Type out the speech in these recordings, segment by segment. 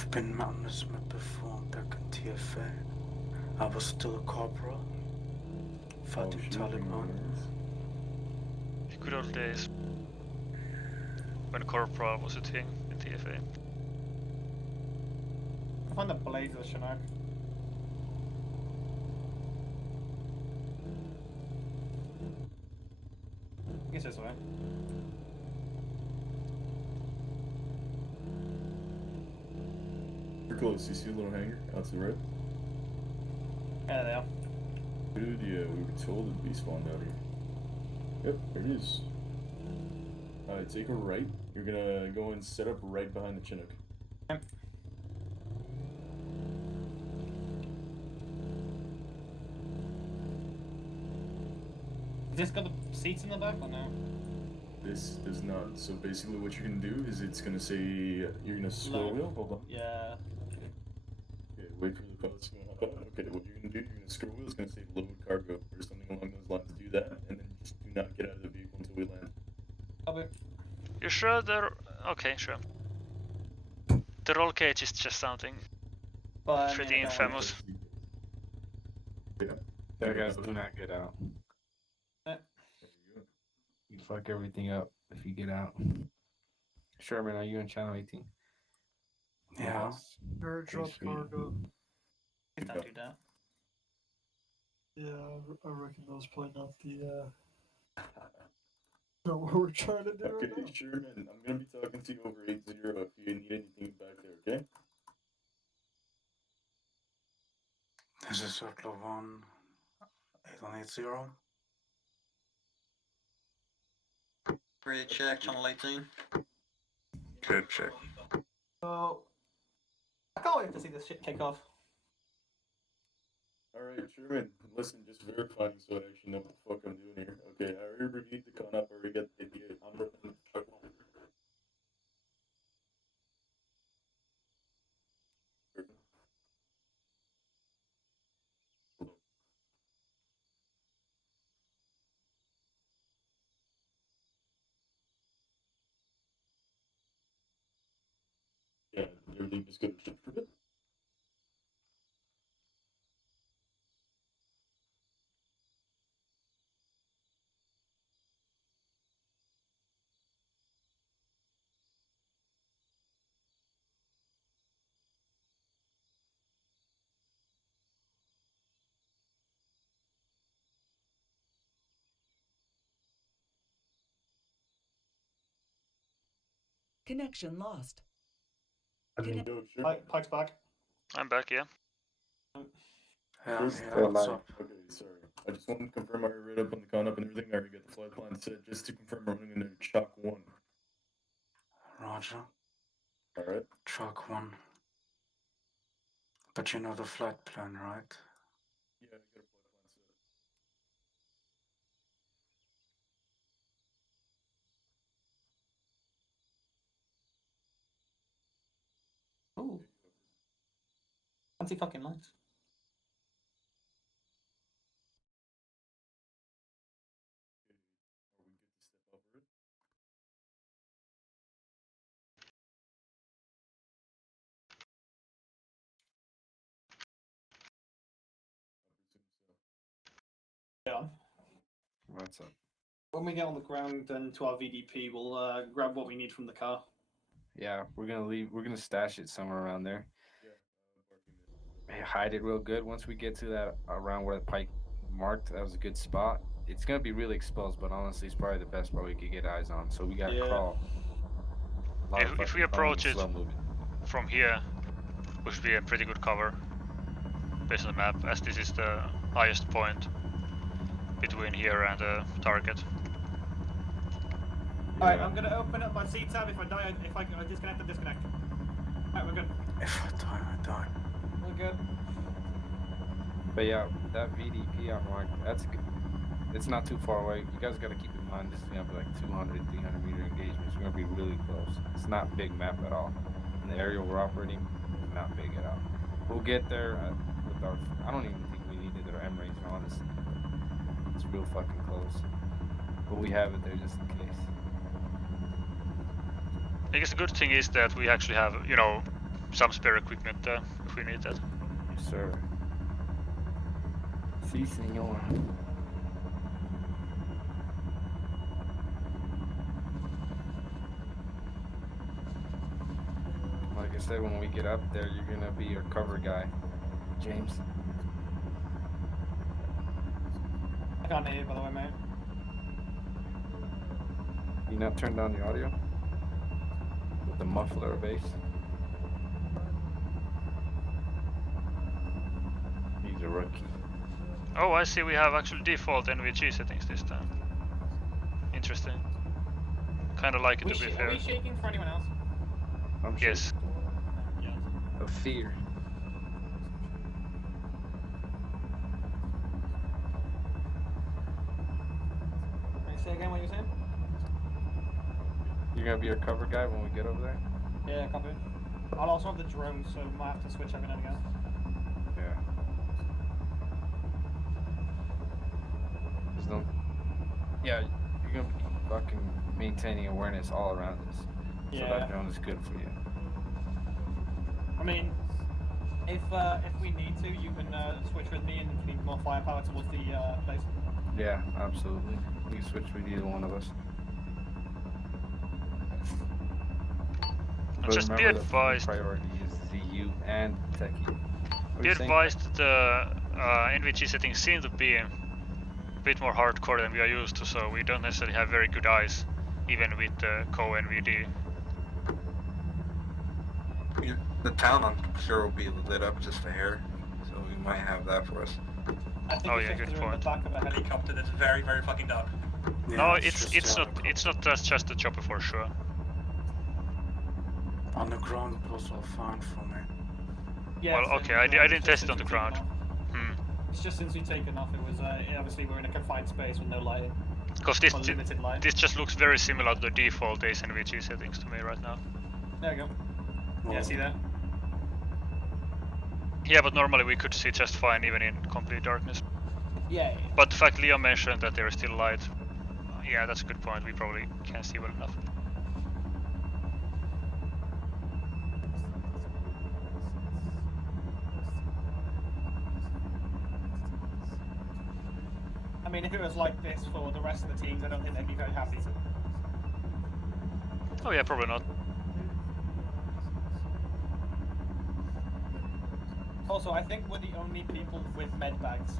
I've been on this map before, back in TFA. I was still a corporal. Fighting Taliban. Good old days. When corporal was a thing in TFA. I found the blazer, Chinook. I guess this way. You're close. You see a little hangar out to the right? Yeah, they are. Dude, yeah, we were told it'd be spawned out here. Yep, there it is. Alright, take a right. You're gonna go and set up right behind the Chinook. Yep. Has this got the seats in the back or no? This does not. So basically what you're gonna do is it's gonna say, you're gonna scroll wheel, hold on. Yeah. Okay, wait for the pilots to hop out. Okay, what you're gonna do, you're gonna scroll wheel, it's gonna say load cargo or something along those lines. Do that, and then just do not get out of the vehicle until we land. Copy. You sure they're... Okay, sure. The roll cage is just something pretty infamous. Yeah. There, guys, do not get out. There you go. You fuck everything up if you get out. Sherman, are you in channel 18? Yeah. Air drop cargo. Please don't do that. Yeah, I reckon that was probably not the not what we're trying to do Okay, right now. sure, man. I'm gonna be talking to you over 80 if you need anything back there, okay? This is Circle 1, 8180. Ready to check, channel 18. Good check. So, I can't wait to see this shit kick off. Alright, Sherman, listen, just verifying so I actually know what the fuck I'm doing here. Okay, I already reviewed the con up, I already got the idea. I'm running the truck one. Yeah, everything is good. Connection lost. Pike's back. I'm back, yeah. Yeah, First, what's up? Okay, sorry. I just wanted to confirm I read up on the con up and everything. I already got the flight plan set just to confirm I'm running in there Chalk 1. Roger. Alright? Truck 1. But you know the flight plan, right? Yeah, I got a flight plan set. Ooh. Fancy fucking lights. Are we good to step over it? I presume so. Yeah. What's up? When we get on the ground and to our VDP, we'll grab what we need from the car. Yeah, we're gonna leave. We're gonna stash it somewhere around there. Yeah, parking there. Hide it real good. Once we get to that around where the Pike marked, that was a good spot. It's gonna be really exposed, but honestly, it's probably the best spot we could get eyes on. So we gotta crawl. If we approach it from here, we should be a pretty good cover based on the map, as this is the highest point between here and the target. Alright, I'm gonna open up my C tab. If I die, if I disconnect, I disconnect. Alright, we're good. If I die, I die. We're good. But yeah, that VDP unlocked, that's good. It's not too far away. You guys gotta keep in mind this is gonna be like 200, 300 meter engagements. We're gonna be really close. It's not a big map at all. And the area we're operating is not big at all. We'll get there with our, I don't even think we needed our M-rays, honestly. It's real fucking close. But we have it there just in case. I guess the good thing is that we actually have, you know, some spare equipment if we need that. Yes, sir. Si, senor. Like I said, when we get up there, you're gonna be your cover guy, James. I can't hear you, by the way, mate. You not turn down the audio? With the muffler bass? He's a rookie. Oh, I see we have actual default NVG settings this time. Interesting. Kinda like it to be Are fair. we shaking for anyone else? I'm sure. Yes. Yes. Of fear. Can you say again what you're saying? You're gonna be your cover guy when we get over there? Yeah, copy. I'll also have the drone, so we might have to switch every now and again. Yeah. There's no... Yeah, you're gonna be fucking maintaining awareness all around us. So Yeah. that drone is good for you. I mean, if we need to, you can switch with me and if you need more firepower towards the place. Yeah, absolutely. You can switch with either one of us. And But just be remember the advised. priority is ZU and Techie. What are Be you saying? advised that the NVG settings seem to be a bit more hardcore than we are used to, so we don't necessarily have very good eyes, even with the co-NVD. The town, I'm sure, will be lit up just a hair, so we might have that for us. I think Oh, it's yeah, just good 'cause we're in point. the back of a helicopter that's very, very fucking dark. Yeah, No, just it's the not helicopter. just the chopper for sure. On the ground it was all fine for me. Yeah, Well, it's okay, in I the ground. didn't It's test just it on the since we've taken ground. off. It's just since we've taken off, it was obviously we're in a confined space with no lighting. Because Or limited light. this just looks very similar to the default Ace NVG settings to me right now. There we go. Yeah, Well, see that? Yeah, but normally we could see just fine even in complete darkness. Yeah. But the fact Leo mentioned that there is still light, yeah, that's a good point. We probably can't see well enough. I mean, if it was like this for the rest of the teams, I don't think they'd be very happy. Oh yeah, probably not. Also, I think we're the only people with med bags.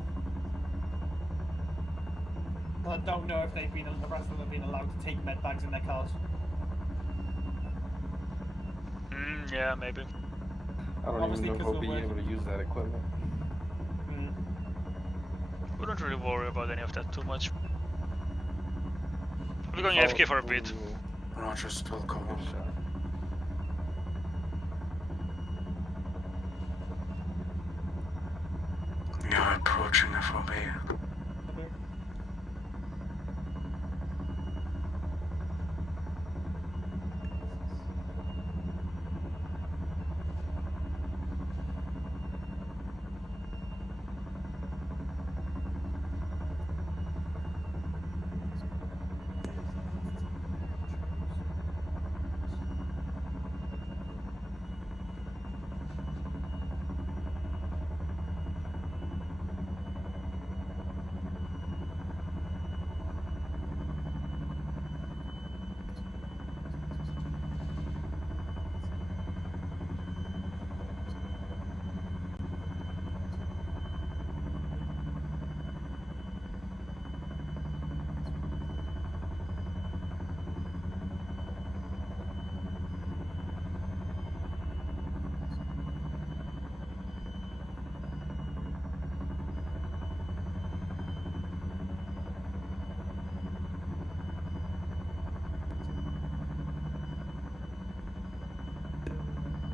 I don't know if the rest of them have been allowed to take med bags in their cars. Yeah, maybe. I don't Obviously, even know if 'cause we'll be we're able to use that equipment. We don't really worry about any of that too much. We're going Follow AFK for a the bit. rule. Roger, still cover. Good shot. We are approaching FOB.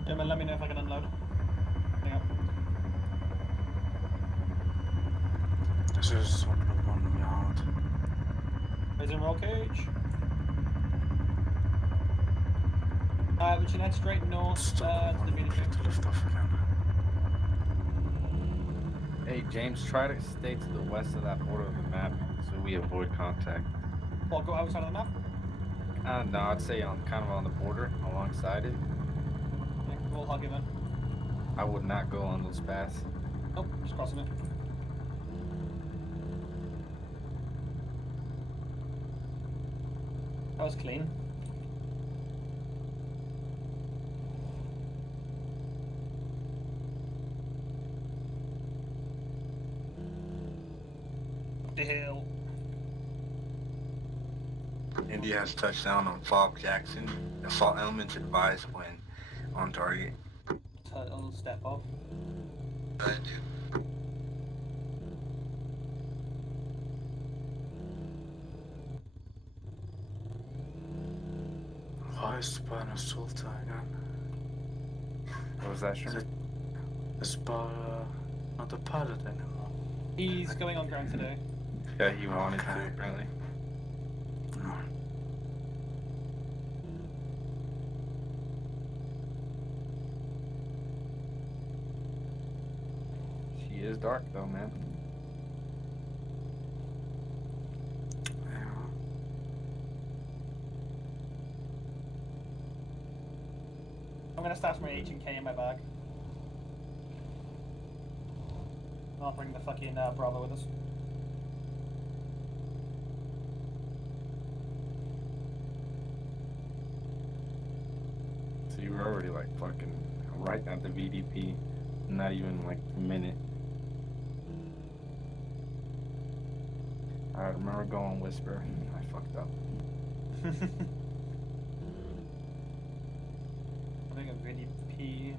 Yeah, man, let me know if I can unload. Hang up. This is on the 1 yard. Raising roll cage. We should head straight north Stop to the one, village. to lift off again. Hey James, try to stay to the west of that border of the map so we avoid contact. Or go outside of the map. No, I'd say on kind of on the border alongside it. Yeah, full hug event. I would not go on those paths. Nope, just crossing it. That was clean. Up the hill. India has touchdown on Fob Jackson. Assault elements advised when on target. Turtle step up. Why is Spine assault again? What was that, Sherman? Is Spine not a pilot anymore? He's going on ground today. Yeah, he wanted to, Okay. apparently. She is dark, though, man. Yeah. I'm gonna stash my H&K in my bag. I'll bring the fucking Bravo with us. So you were already, like, fucking right at the VDP. Not even, like, a minute. I remember going Whisper. I fucked up. I think I'm ready to pee.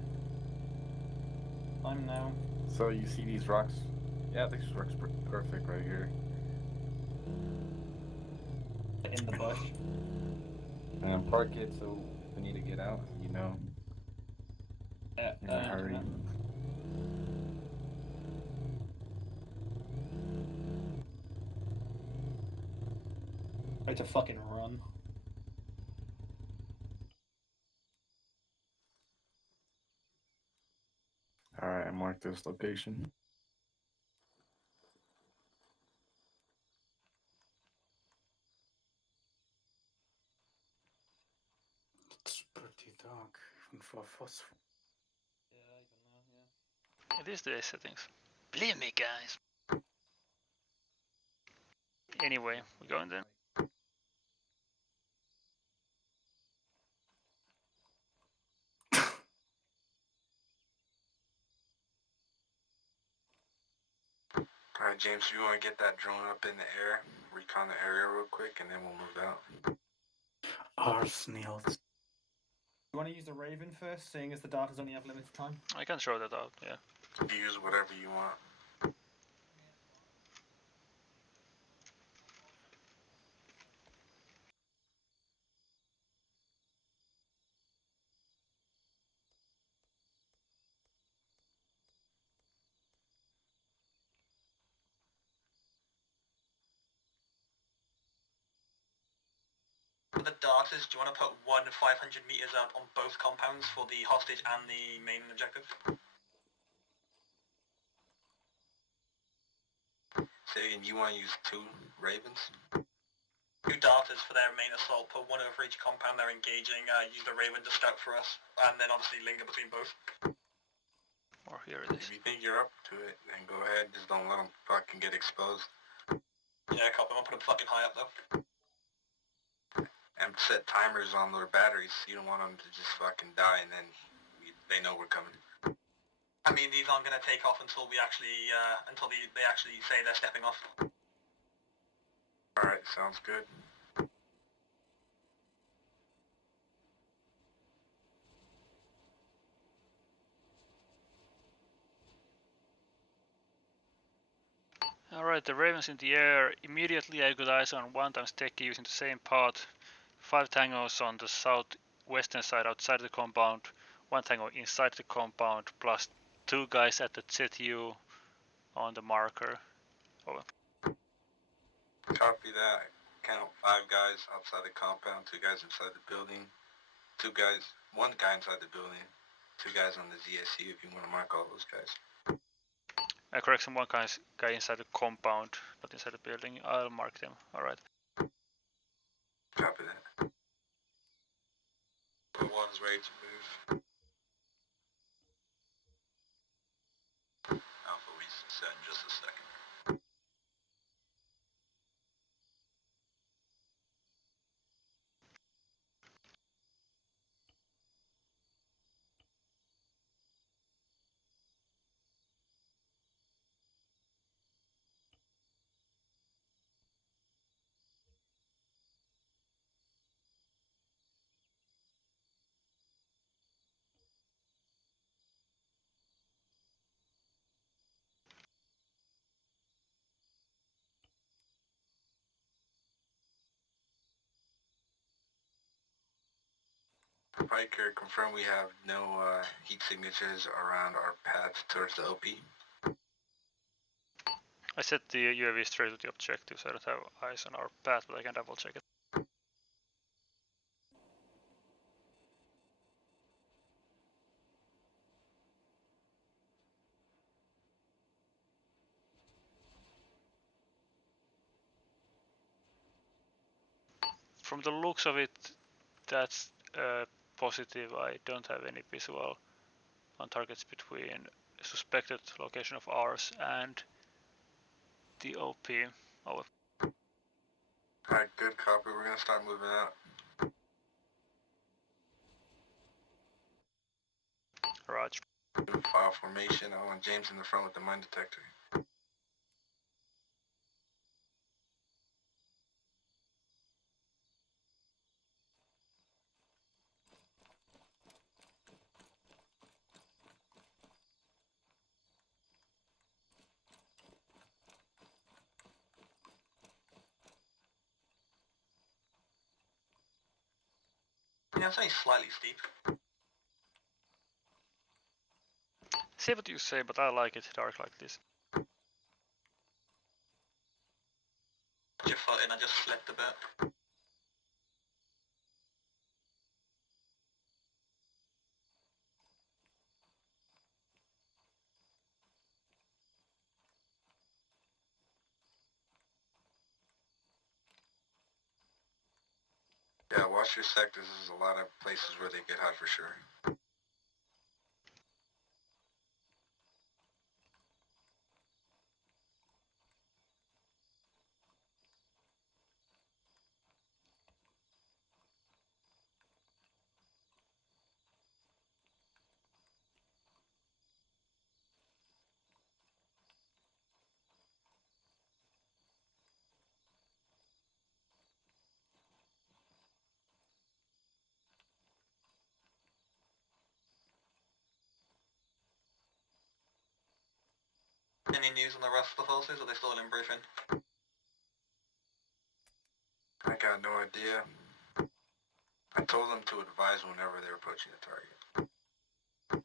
I'm now. So you see these rocks? Yeah, this works perfect right here. In the bush. And park it so if we need to get out, you know. In a hurry. Ready to fucking run. Alright, I marked this location. It's pretty dark, even for phosphor. Yeah, even now, yeah. It is the settings. Believe me, guys. Anyway, we're going then. Alright, James, you want to get that drone up in the air, recon the area real quick, and then we'll move out. Arsenal. You want to use the Raven first, seeing as the darters only have limited time? I can throw that out, yeah. Use whatever you want. For the darters, do you want to put 500 meters up on both compounds for the hostage and the main objective? Say again, you want to use 2 Ravens? 2 darters for their main assault, put 1 over each compound they're engaging, use the Raven to scout for us, and then obviously linger between both. Or here it is. If you think you're up to it, then go ahead. Just don't let them fucking get exposed. Yeah, copy, I'm gonna put them fucking high up though. And set timers on their batteries. You don't want them to just fucking die and then they know we're coming. I mean, these aren't gonna take off until we actually, until they actually say they're stepping off. Alright, sounds good. Alright, the Ravens in the air. Immediately I got eyes on 1 times Techie using the same path. 5 tangos on the southwestern side outside the compound. 1 tango inside the compound, plus 2 guys at the ZU on the marker. Over. Copy that. Count 5 guys outside the compound, 2 guys inside the building, 2 guys, 1 guy inside the building, 2 guys on the ZSU if you want to mark all those guys. Correction, 1 guy inside the compound, not inside the building. I'll mark them. Alright. Copy that. The one's ready to move. Piker, confirm we have no heat signatures around our path towards the OP. I set the UAV straight to the objective, so I don't have eyes on our path, but I can double check it. From the looks of it, that's positive. I don't have any visual on targets between suspected location of ours and the OP. Over. Alright, good copy. We're gonna start moving out. Roger. File formation. I want James in the front with the mine detector. Yeah, it's only slightly steep. Say what you say, but I like it dark like this. Put your foot in, I just slipped a bit. Yeah, watch your sectors. There's a lot of places where they get hot for sure. Any news on the rest of the forces? Are they still in briefing? I got no idea. I told them to advise whenever they're approaching the target.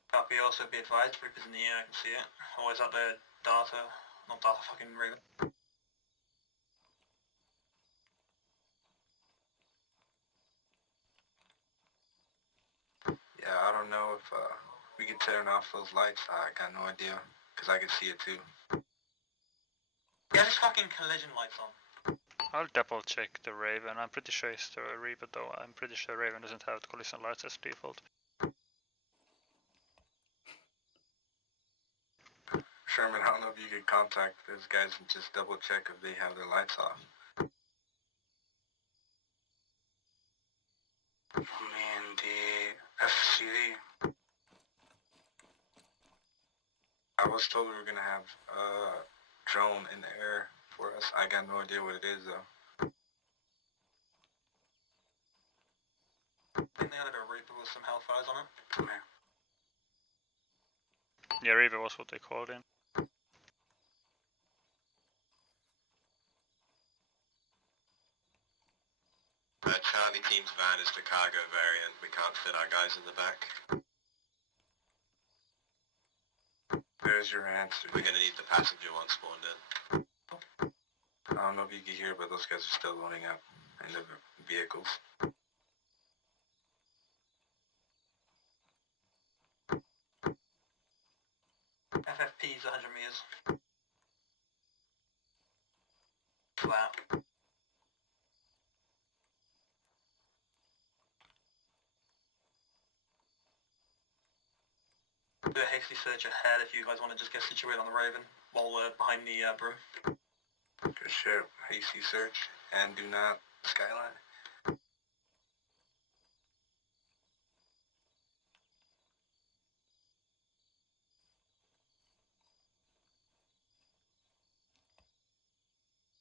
Copy, also be advised, Reaper's in the air, I can see it. Or is that the data? Not data, fucking Raven. Yeah, I don't know if we can turn off those lights. I got no idea, because I can see it too. Yeah, just fucking collision lights on. I'll double check the Raven. I'm pretty sure it's the Reaper though. I'm pretty sure Raven doesn't have collision lights as default. Sherman, I don't know if you could contact those guys and just double check if they have their lights off. Man, the FCD. I was told we were gonna have a drone in the air for us. I got no idea what it is though. I think they had a Reaper with some Hellfires on it. Come here. Yeah, Reaper was what they called in. Charlie Team's van is the cargo variant. We can't fit our guys in the back. There's your answer. We're gonna need the passenger one spawned in. I don't know if you can hear, but those guys are still loading up in the vehicles. FFP is 100 meters. Flat. Do a hasty search ahead if you guys want to just get situated on the Raven while we're behind the broom. Good shit. Hasty search and do not skyline.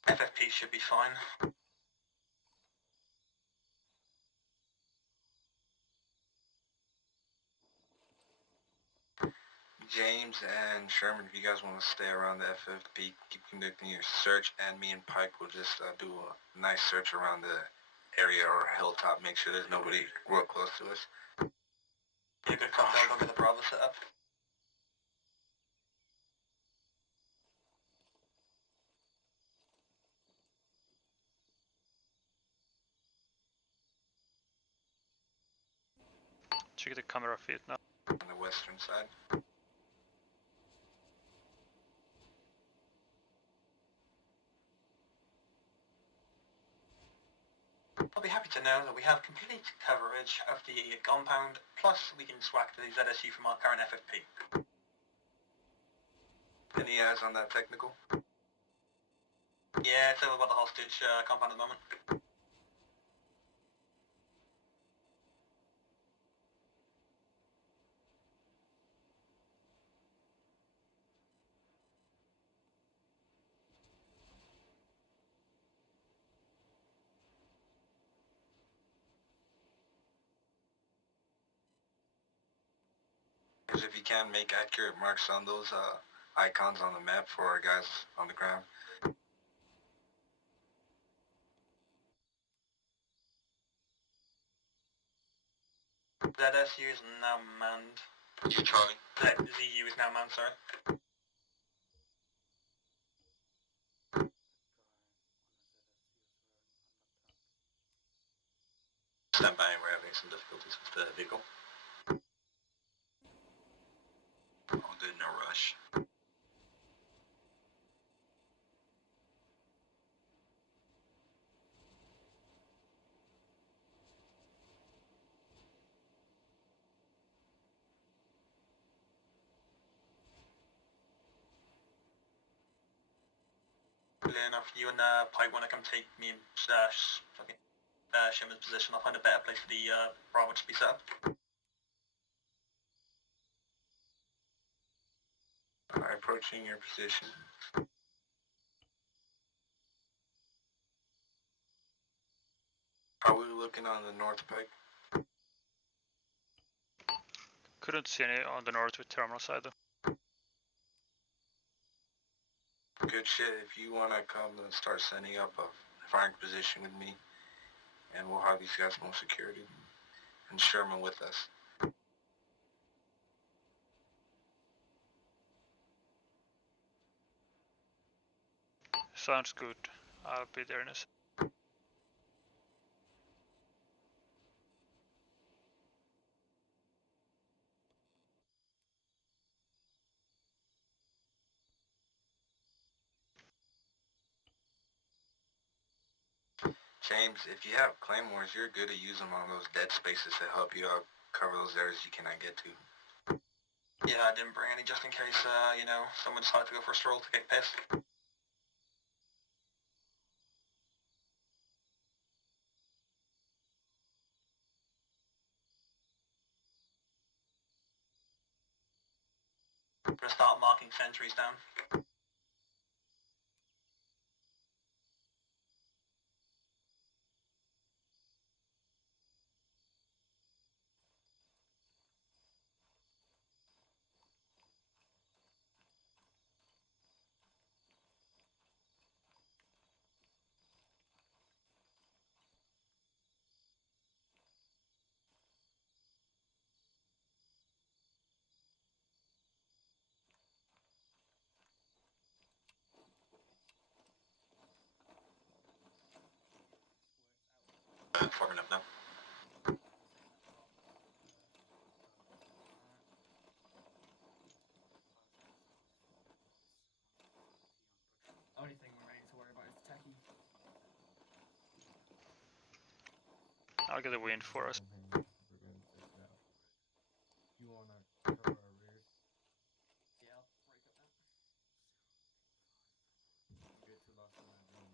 FFP should be fine. James and Sherman, if you guys want to stay around the FFP, keep conducting your search, and me and Pike will just do a nice search around the area or hilltop. Make sure there's nobody real close to us. Yeah, good call. I'll go get the Bravo set up. Check the camera feed now. On the western side. I'll be happy to know that we have complete coverage of the compound, plus we can swag the ZSU from our current FFP. Any eyes on that technical? Yeah, it's over by the hostage compound at the moment. If you can, make accurate marks on those icons on the map for our guys on the ground. ZSU is now manned. You, Charlie. ZU is now manned, sorry. Stand by, we're having some difficulties with the vehicle. All good, no rush. Enough, you and Pipe want to come take me and Shimmer's position. I'll find a better place for the Bravo to be set up. Alright, approaching your position. Are we looking on the north pike? Couldn't see any on the north with terminal side though. Good shit. If you want to come and start setting up a firing position with me, and we'll have these guys more security, and Sherman with us. Sounds good. I'll be there in a second. James, if you have claymores, you're good at using them on those dead spaces to help you out cover those areas you cannot get to. Yeah, I didn't bring any just in case, someone decided to go for a stroll to get pissed. I'm gonna start marking sentries down. Forming up now. Only thing we need to worry about is the techie. I'll get the wind for us. You wanna cover our rear? Yeah, I'll break up that. Get too lost in that room.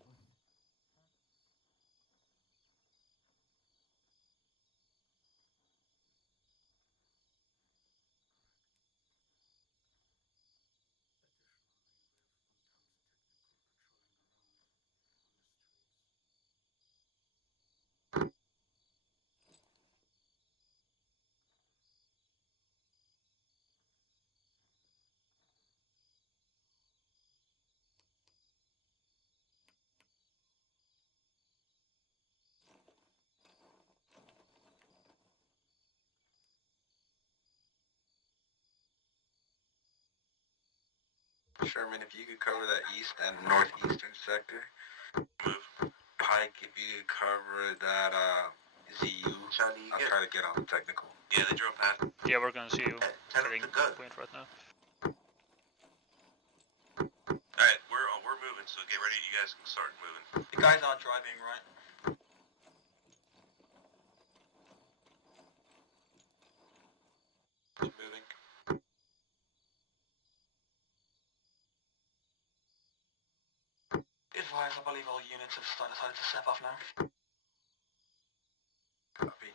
Sherman, if you could cover that east and northeastern sector. Move. Pike, if you could cover that ZU. Charlie, I'll try to get on the technical. Yeah, they drove past. Yeah, we're gonna see you Tell them heading to go. point right now. Alright, we're moving, so get ready. You guys can start moving. The guys are driving, right? Keep moving. Advise, I believe all units have decided to step off now. Copy.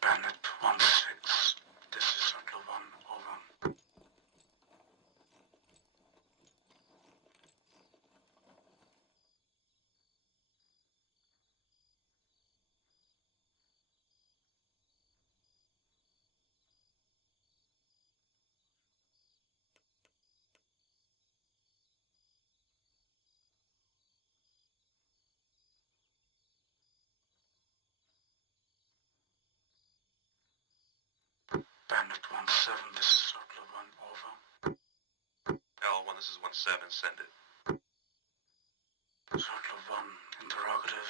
Bandit 1-6. This is Circle 1, over. Bandit 1-7, this is Circle 1, over. L1, this is 1-7, send it. Circle 1, interrogative.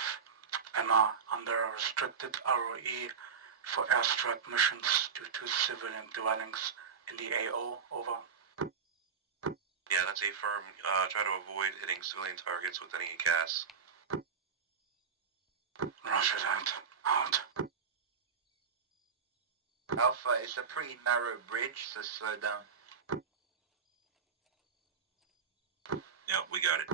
Emma, under a restricted ROE for airstrike missions due to civilian dwellings in the AO, over. Yeah, that's a firm. Try to avoid hitting civilian targets with any gas. Roger that. Out. Alpha, it's a pretty narrow bridge, so slow down. Yep, we got it.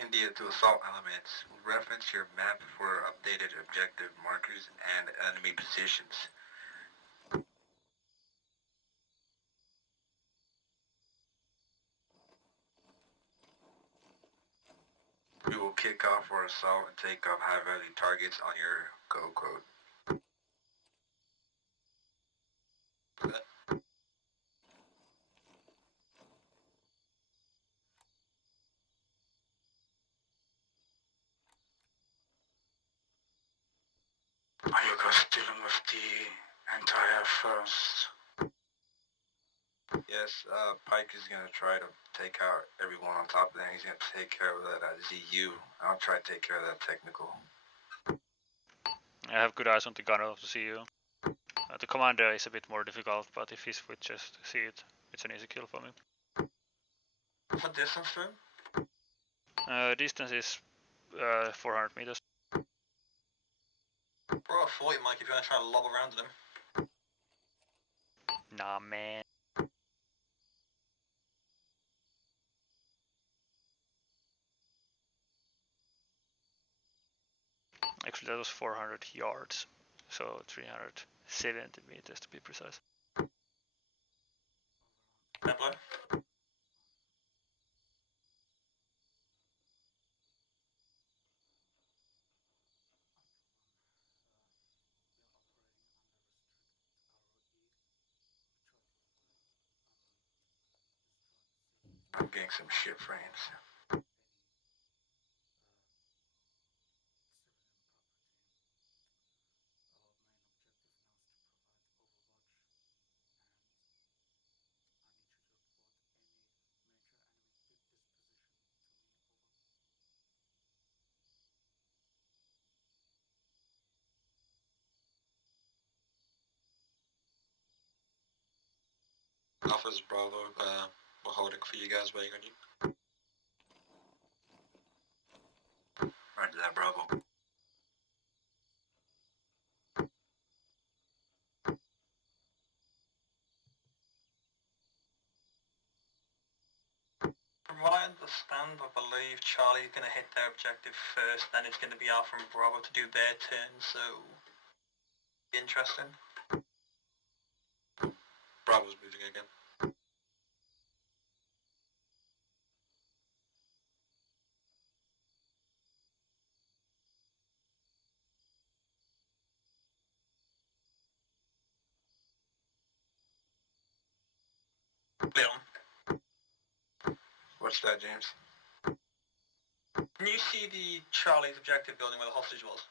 India to assault elements. Reference your map for updated objective markers and enemy positions. We will kick off our assault and take off high-value targets on your go code. Are you guys dealing with the entire first? Yes, Pike is gonna try to take out everyone on top of that. He's gonna take care of that ZU. I'll try to take care of that technical. I have good eyes on the gunner to see you. The commander is a bit more difficult, but if he switches to see it, it's an easy kill for me. What distance through? Distance is 400 meters. Bro, 40, Mike, if you want to try to lob around them. Nah, man. Actually, that was 400 yards, so 370 meters to be precise. Templar? I'm getting some shit frames. Alpha's Bravo, we're holding for you guys, waiting on you. Roger that, Bravo. From what I understand, I believe Charlie's going to hit their objective first, then it's going to be Alpha and Bravo to do their turn, so... Interesting. Bravo's moving again. Leon. What's that, James? Can you see the Charlie's objective building where the hostage was?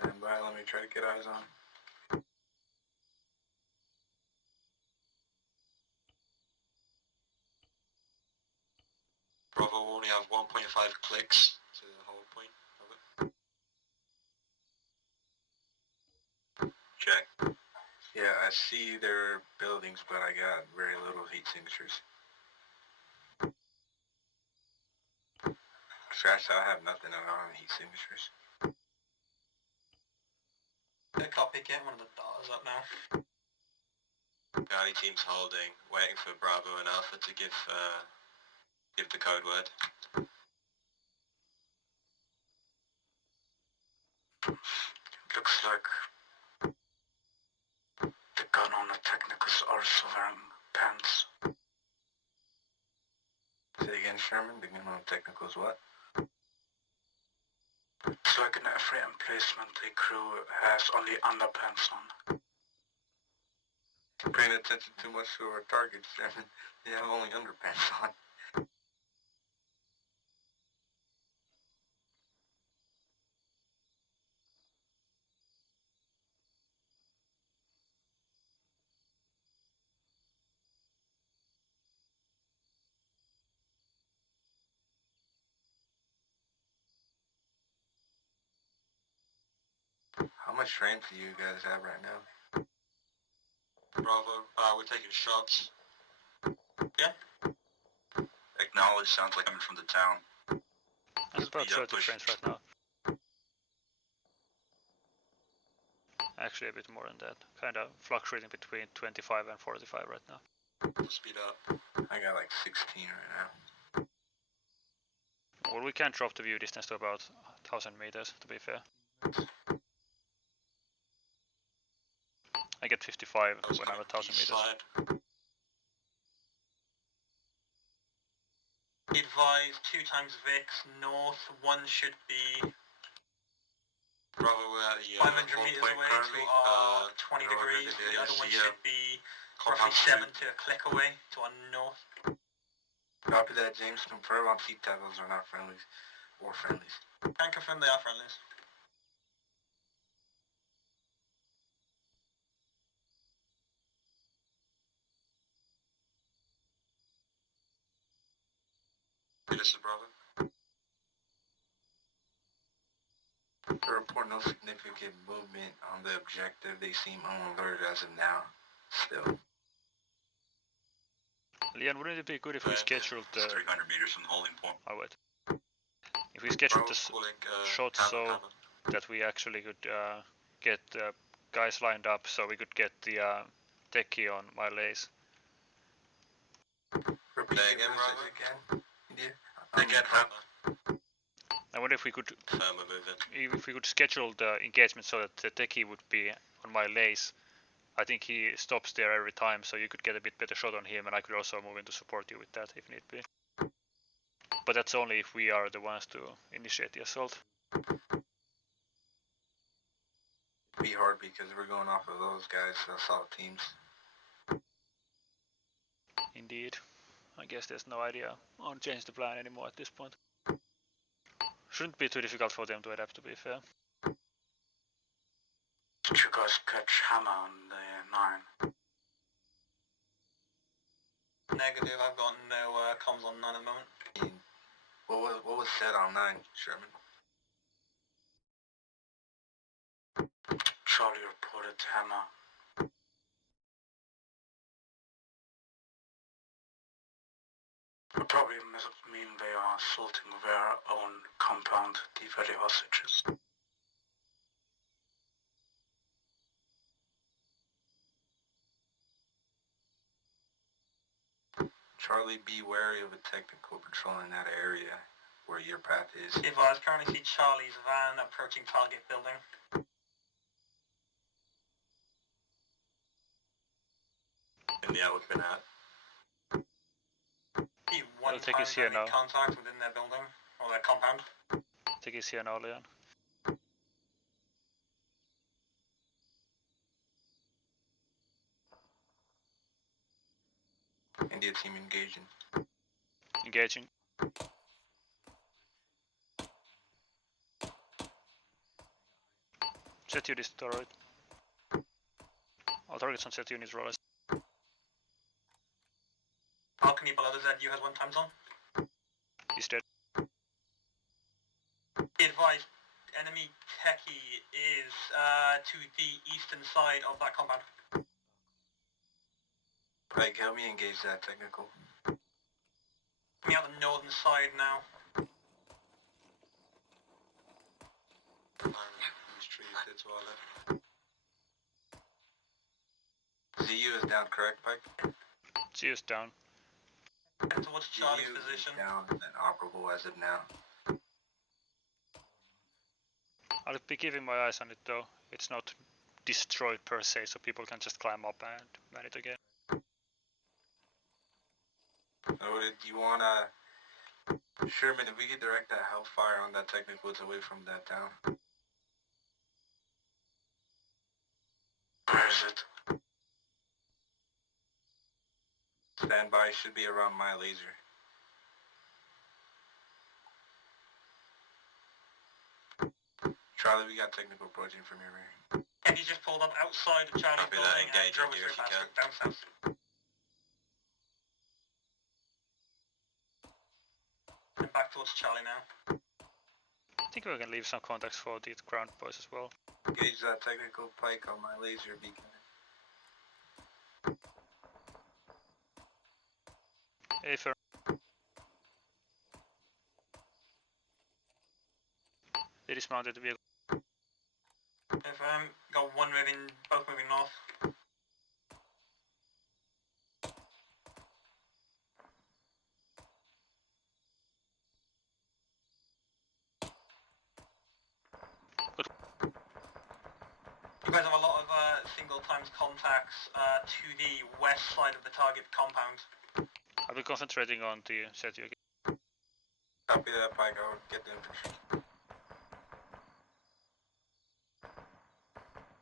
Stand by, let me try to get eyes on. Bravo will only have 1.5 clicks to the whole point of it. Check. Yeah, I see their buildings, but I got very little heat signatures. Scratch, I have nothing on heat signatures. Copy, get one of the dots up now. Bounty team's holding, waiting for Bravo and Alpha to give the code word. Looks like the gun on the technicals are also wearing pants. Say again, Sherman, the gun on the technicals what? It's like in every emplacement the crew has only underpants on. Paying attention too much to our targets, Sherman. They have only underpants on. How much strength do you guys have right now? Bravo, we're taking shots. Yeah? Acknowledge, sounds like coming from the town. It's about 30 frames right now. Actually a bit more than that. Kind of fluctuating between 25 and 45 right now. Speed up. I got like 16 right now. Well, we can drop the view distance to about 1000 meters, to be fair. I get 55 when I'm at 1000 meters. Advise 2 times VIX north, one should be Bravo, we're at the 500 meters away to our 20 degrees, the other one should be roughly 7 to a click away to our north. Copy that, James. Confirm on seat tackles are not friendlies or friendlies. Can confirm they are friendlies. This is Bravo. They report no significant movement on the objective. They seem unalerted as of now. Still. Leon, wouldn't it be good if we scheduled the... 300 meters from the holding point. Oh wait. If we scheduled the shot so that we actually could get guys lined up so we could get the techie on my lace. Repeat again. Again, I wonder if we could schedule the engagement so that the techie would be on my lace. I think he stops there every time, so you could get a bit better shot on him, and I could also move in to support you with that if need be. But that's only if we are the ones to initiate the assault. It'd be hard because we're going off of those guys' assault teams. Indeed. I guess there's no idea on change the plan anymore at this point. Shouldn't be too difficult for them to adapt, to be fair. Did you guys catch Hammer on the 9? Negative, I've got no comms on 9 at the moment. What was said on 9, Sherman? Charlie reported Hammer. Would probably mean they are assaulting their own compound, the very hostages. Charlie, be wary of a technical patrol in that area where your path is. Advise, currently see Charlie's van approaching target building. In the outlook been at. One take his here now. Contact within their building or their compound. Take his here now, Leon. India team engaging. Engaging. Set unit destroyed. All targets on set unit rollers. Balcony below the ZU has 1 time zone. He's dead. Be advised, enemy techie is to the eastern side of that compound. Pike, help me engage that technical. Coming out the northern side now. These trees, that's all left. ZU is down, correct, Pike? ZU is down. Towards Charlie's position. Down and operable as of now. I'll be keeping my eyes on it though. It's not destroyed per se, so people can just climb up and man it again. So do you wanna... Sherman, if we could direct that hellfire on that technical, it's away from that town. Where is it? Standby should be around my laser. Charlie, we got technical approaching from your rear. And he just pulled up outside of Charlie's Copy that, building and engage drove us here if straight you past down south. And back towards Charlie now. I think we can leave some contacts for the ground boys as well. Engage that technical, Pike, on my laser beacon. Hey, fair. They dismounted the vehicle. If got one moving, both moving north. Good. You guys have a lot of single times contacts to the west side of the target compound. I'll be concentrating on the set you again. Copy that, Pike, I'll get the infantry.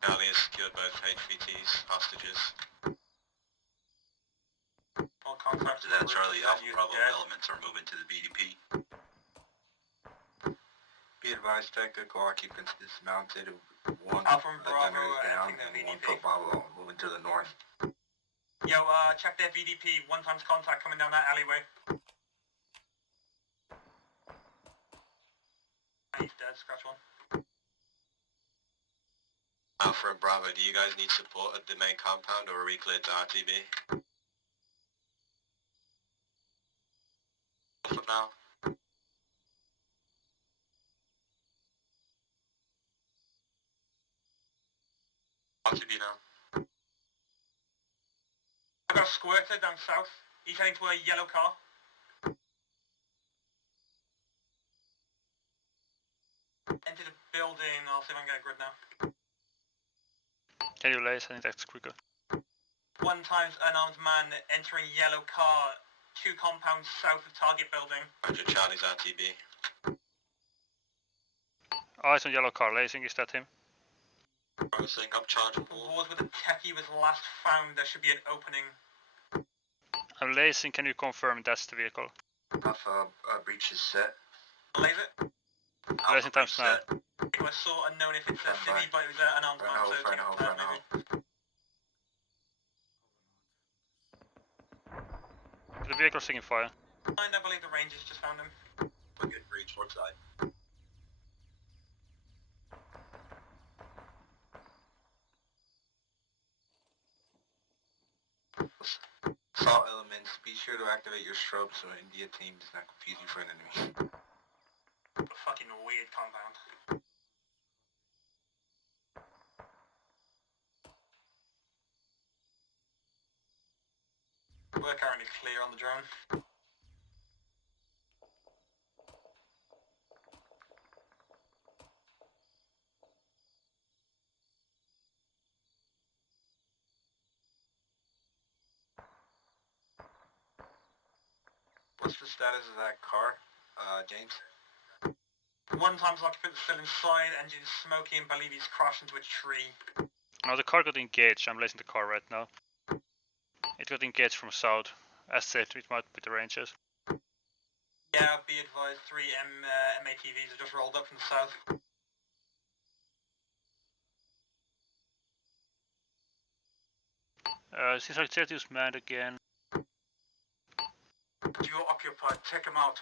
Charlie has secured both HVTs, hostages. All contacts. After that, Charlie, Alpha Bravo elements are moving to the BDP. Be advised, technical occupants dismounted. One Alpha and gunner Bravo is down, entering the and 1 BDP. foot Bravo moving to the north. Yo, check their VDP. 1 times contact coming down that alleyway. He's dead. Scratch 1. Alpha and Bravo, do you guys need support at the main compound, or are we cleared to RTB? For now. RTB now. I got a squirter down south. He's heading to a yellow car. Enter the building. I'll see if I can get a grid now. Can you lace? I think that's quicker. 1 times unarmed man entering yellow car. 2 compounds south of target building. Roger, Charlie's RTB. Eyes on yellow car lacing, is that him? Processing, I'm charging The wall. walls where the techie was last found. There should be an opening. I'm lacing, can you confirm that's the vehicle? Alpha, breach is set. Laser. Lacing times now. It was so unknown if it's a Stand by. civvy, but it was an unarmed man, so Fire take now, it fire maybe. now. The vehicle's taking fire. I don't believe the Rangers just found him. We're good, breach, one side. Assault elements, be sure to activate your strobe so India team does not confuse you for an enemy. A fucking weird compound. We're currently clear on the drone. What's the status of that car, James? 1 times occupant still inside, engine smoky, and believe he's crashed into a tree. No, the car got engaged. I'm lacing the car right now. It got engaged from south. as said, it might be the Rangers. Yeah, be advised, 3 MATVs have just rolled up from the south. Seems like Zetius mad again. Duo occupied, take him out.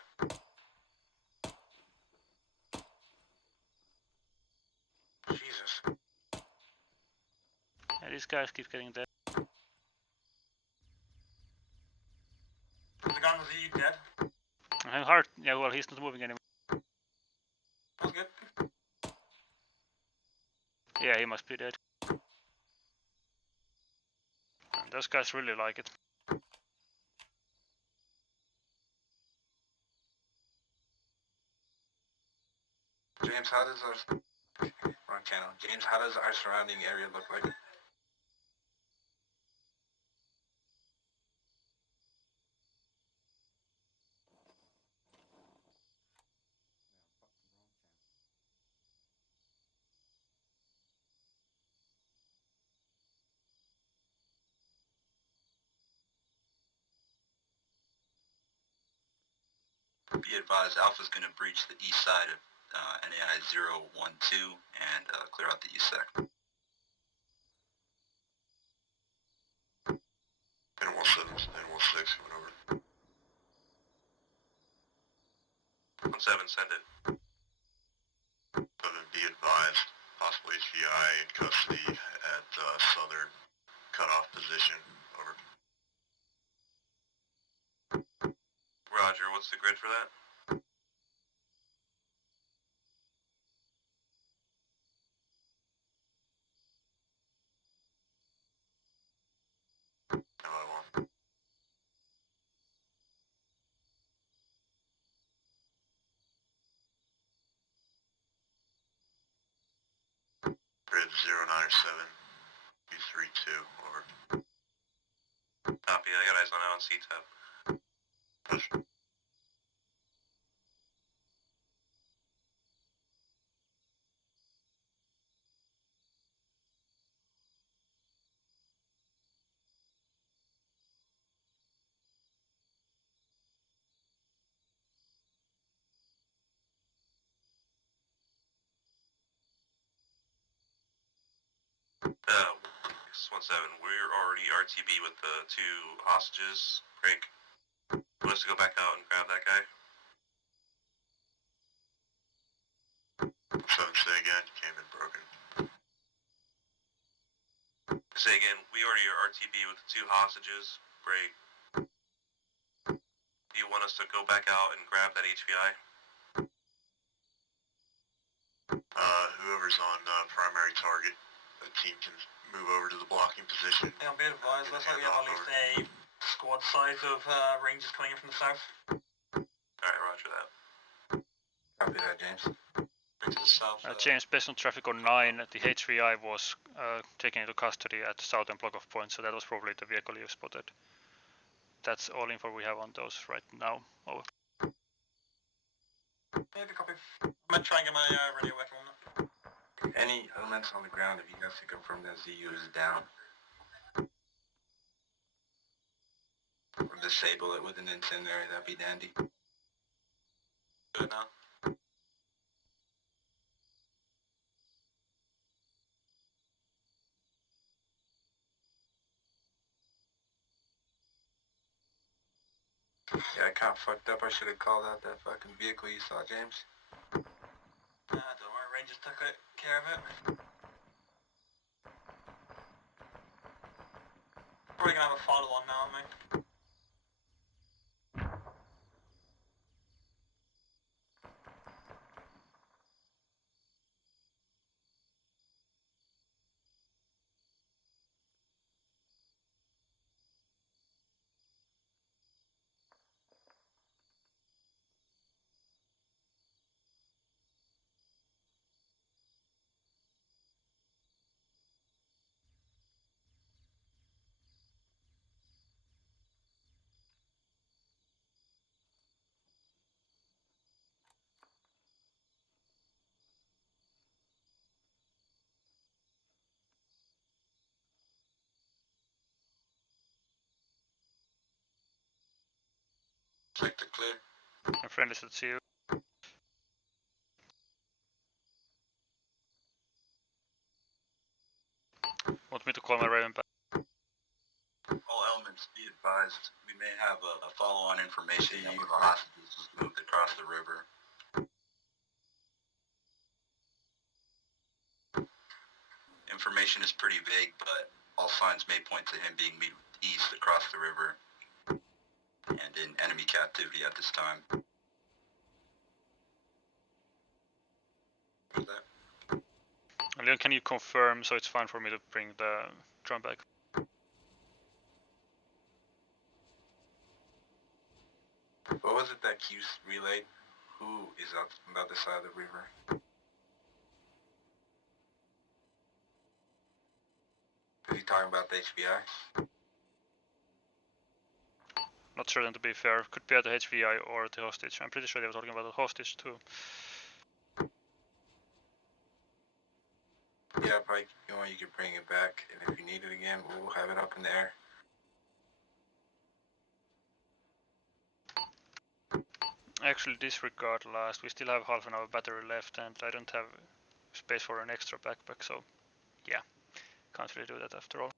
Jesus. Yeah, these guys keep getting dead. The gun was you dead? Hard. Yeah, well, he's not moving anymore. That's good. Yeah, he must be dead. And those guys really like it. James, how does our wrong channel? James, how does our surrounding area look like? Be advised, Alpha's going to breach the east side of NAI 012 and clear out the east sector. Interwall 7, Interwall 6, went over. 17, send it. 7, be advised, possible HVI in custody at southern cutoff position, over. Roger, what's the grid for that? MI1. Grid 097, B32, over. Copy, I got eyes on that on C-Tab. Push. Uh, 617, we're already RTB with the 2 hostages. Break. Want us to go back out and grab that guy? 7, say again, came in broken. Say again, we already are RTB with the 2 hostages. Break. Do you want us to go back out and grab that HVI? Whoever's on primary target, the team can move over to the blocking position. Yeah, be advised, looks like we have at least a squad size of Rangers coming in from the south. Alright, roger that. Copy that, James. Bring to the south. James, based on traffic on 9, the HVI was taken into custody at the southern block of points, so that was probably the vehicle you spotted. That's all info we have on those right now. Over. Yeah, copy. I'm gonna try and get my radio working on that. Any elements on the ground, if you guys can confirm that ZU is down. Or disable it with an incendiary, that'd be dandy. Good now? Yeah, I kinda fucked up. I should have called out that fucking vehicle you saw, James. Don't worry, Rangers took care of it. Probably gonna have a follow-on now, mate. Sector clear. My friend is at CU. Want me to call my Raven back? All elements be advised, we may have a follow-on information that one of the hostages was moved across the river. Information is pretty vague, but all signs may point to him being moved east across the river and in enemy captivity at this time. Leon, can you confirm so it's fine for me to bring the drone back? What was it that Q relayed? Who is on the other side of the river? Is he talking about the HBI? Not certain, to be fair. Could be at the HVI or the hostage. I'm pretty sure they were talking about the hostage too. Yeah, Pike, if you want, you can bring it back, and if you need it again, we'll have it up in the air. Actually, disregard last. We still have half an hour battery left, and I don't have space for an extra backpack, so yeah, can't really do that after all.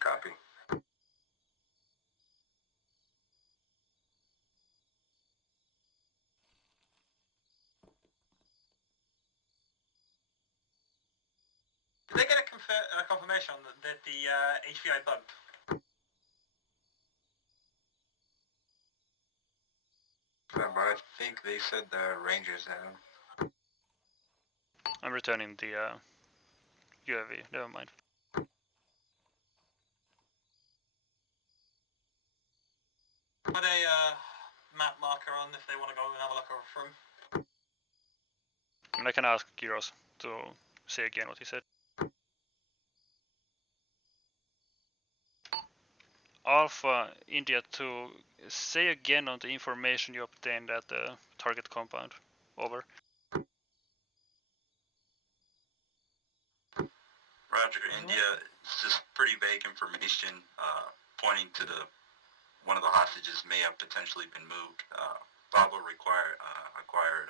Copy. Did they get a confirmation that the HVI bugged? But I think they said the Rangers down. I'm returning the UAV, never mind. Put a map marker on if they want to go and have a look over from. And I can ask Gyros to say again what he said. Alpha India 2, say again on the information you obtained at the target compound. Over. Roger, India. It's just pretty vague information pointing to one of the hostages may have potentially been moved. Bravo acquired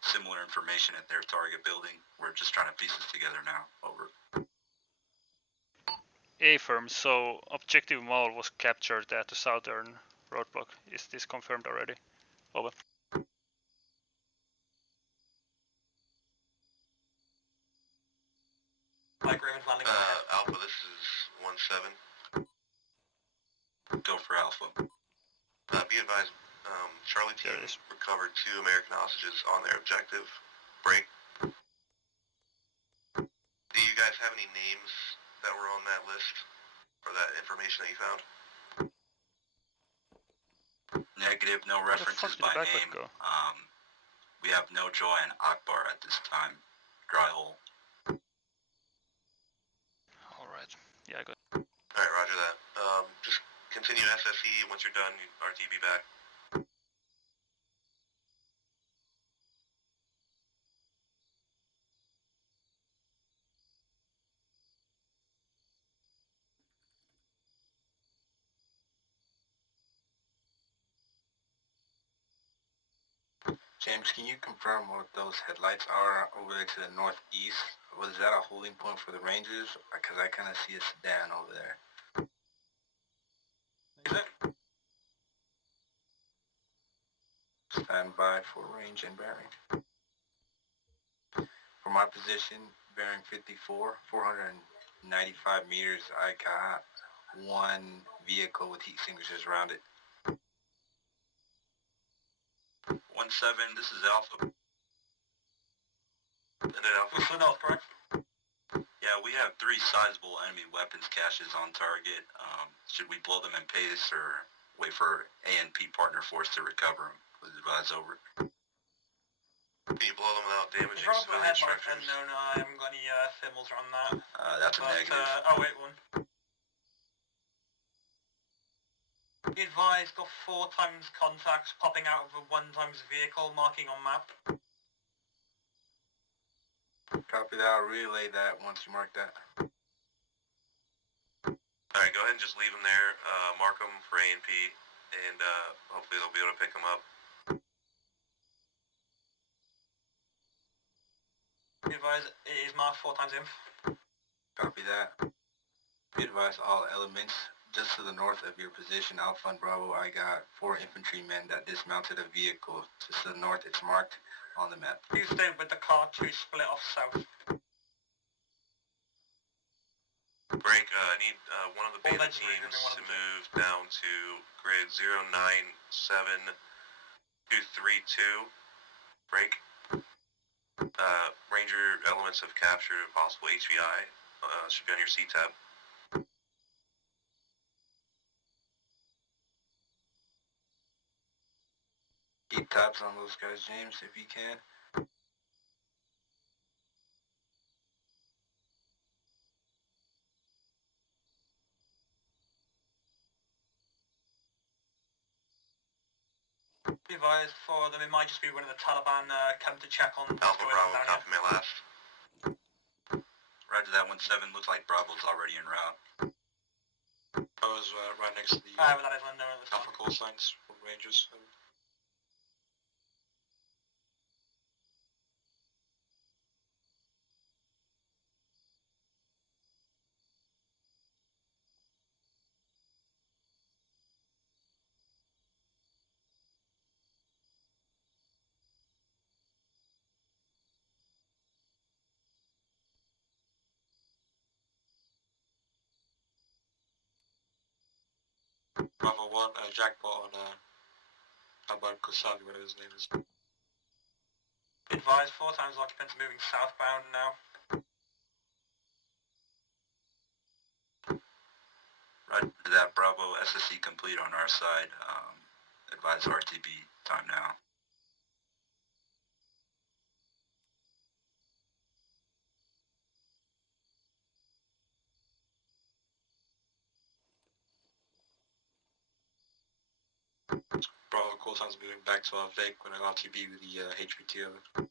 similar information at their target building. We're just trying to piece this together now. Over. A-firm, so objective mall was captured at the southern roadblock. Is this confirmed already? Over. Mike Raven's landing. Alpha, this is 1-7. Go for Alpha. Be advised, Charlie team recovered 2 American hostages on their objective. Break. Do you guys have any names that were on that list? Or that information that you found? Negative, no references by name. Go? We have no Joy and Akbar at this time. Dry hole. Alright, yeah, I got it. Alright, roger that. Just continue SSE. Once you're done, RTB back. James, can you confirm what those headlights are over there to the northeast? Was that a holding point for the Rangers? Because I kind of see a sedan over there. Is it? Stand by for range and bearing. For my position, bearing 54, 495 meters, I got one vehicle with heat extinguishers around it. 1-7, this is Alpha. And then Alpha. We're north, correct? Yeah, we have 3 sizable enemy weapons caches on target. Should we blow them in pace or wait for A&P partner force to recover them? Please advise over. Can you blow them without damaging civilian structures? No, I haven't got any thermals on that. That's a negative. Oh, wait, one. Be advised, got 4 times contacts popping out of a 1 times vehicle marking on map. Copy that, I'll relay that once you mark that. Alright, go ahead and just leave them there. Mark them for A&P, and hopefully they'll be able to pick them up. Be advised, it is marked 4 times inf. Copy that. Be advised, all elements just to the north of your position, Alpha and Bravo. I got 4 infantrymen that dismounted a vehicle. Just to the north, it's marked on the map. Please stay with the car to split off south. Break, I need one of the beta teams to move down to grid 097232. Break. Ranger elements have captured a possible HVI. Should be on your C-tab. Keep tabs on those guys, James, if you can. Be advised for them, it might just be one of the Taliban come to check on what's Alpha going on Bravo, down copy my last. Roger that, 1-7. Looks like Bravo's already en route. I was right next to the but that is unknown at the time. Alpha call signs from Rangers. Bravo 1, jackpot on Abad Kosavi, whatever his name is. Be advised, 4 times occupants moving southbound now. Roger that, Bravo, SSC complete on our side. Advise RTB time now. Bravo call signs moving back to our Vic when I RTB with the HPT over.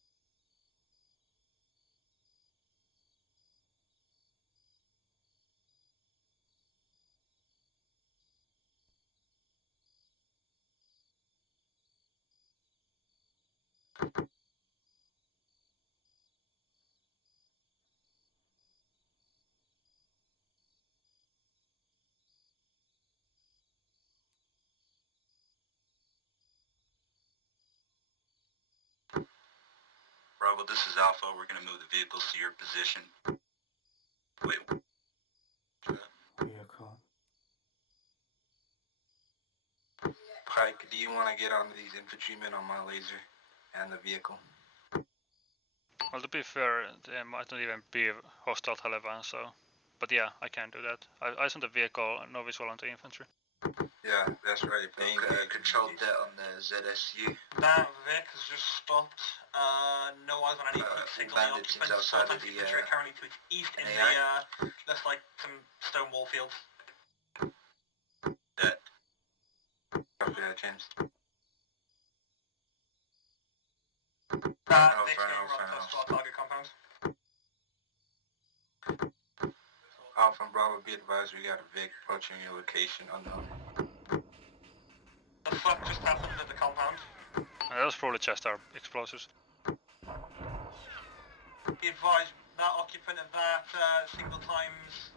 Bravo, this is Alpha. We're going to move the vehicles to your position. Wait. Yeah, call. Pike, do you want to get onto these infantrymen on my laser and the vehicle? Well, to be fair, they might not even be hostile Taliban, so... But yeah, I can do that. Eyes on the vehicle, no visual on the infantry. Yeah, that's right. Paying control debt on the ZSU. That Vic has just stopped. No eyes on any signal. The occupants outside of the infantry currently to its east in AI. the looks like some stone wall fields. Debt. Copy that, James. Vic's getting run close to our target compound. Alpha and Bravo, be advised, we got a Vic approaching your location unknown. The fuck just happened at the compound? That was probably just our explosives. Be advised, that occupant of that single times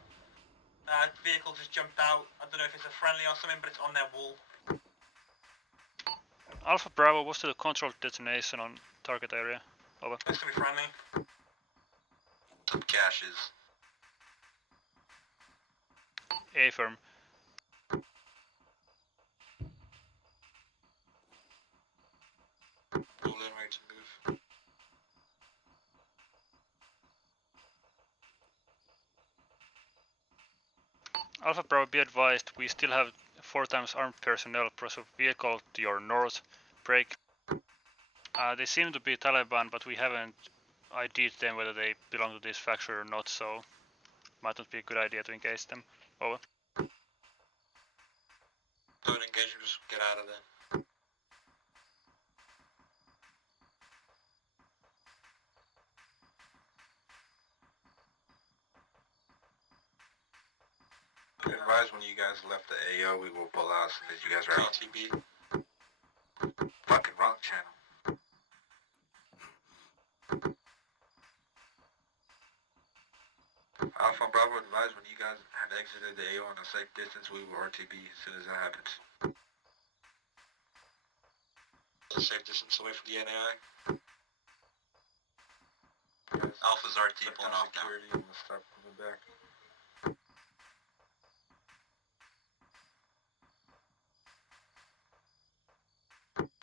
vehicle just jumped out. I don't know if it's a friendly or something, but it's on their wall. Alpha Bravo, what's the controlled detonation on target area? Over. Looks to be friendly. Some caches. A-firm. Roll in right to move. Alpha Bravo, be advised, we still have 4 times armed personnel plus a vehicle to your north. Break. They seem to be Taliban, but we haven't ID'd them whether they belong to this faction or not, so might not be a good idea to engage them. Over. Don't engage them, just get out of there. advise when you guys left the AO, we will pull out as soon as you guys are out. TB. Fucking wrong channel. Alpha Bravo advise when you guys have exited the AO on a safe distance, we will RTB as soon as that happens. A safe distance away from the NAI. Alpha's RT pulling off now. Security and we'll start moving back.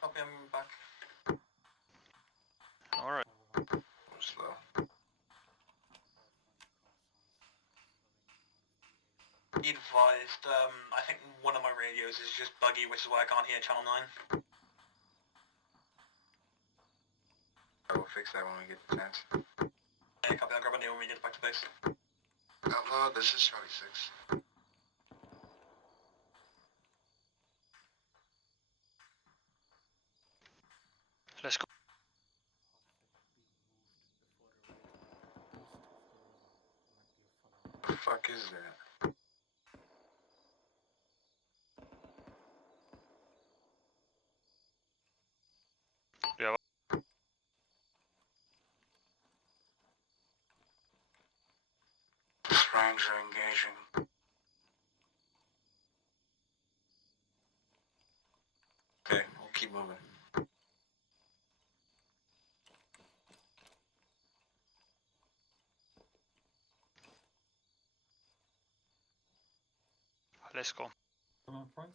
Copy, I'm back. Alright. Slow. Be advised, I think one of my radios is just buggy, which is why I can't hear channel 9. I will fix that when we get the chance. Yeah, copy, I'll grab a new one when we get back to base. Hello, this is Charlie 6. Let's go. The fuck is that? Yeah. Ranger engaging. Okay, we'll keep moving. Let's go. Come on, point.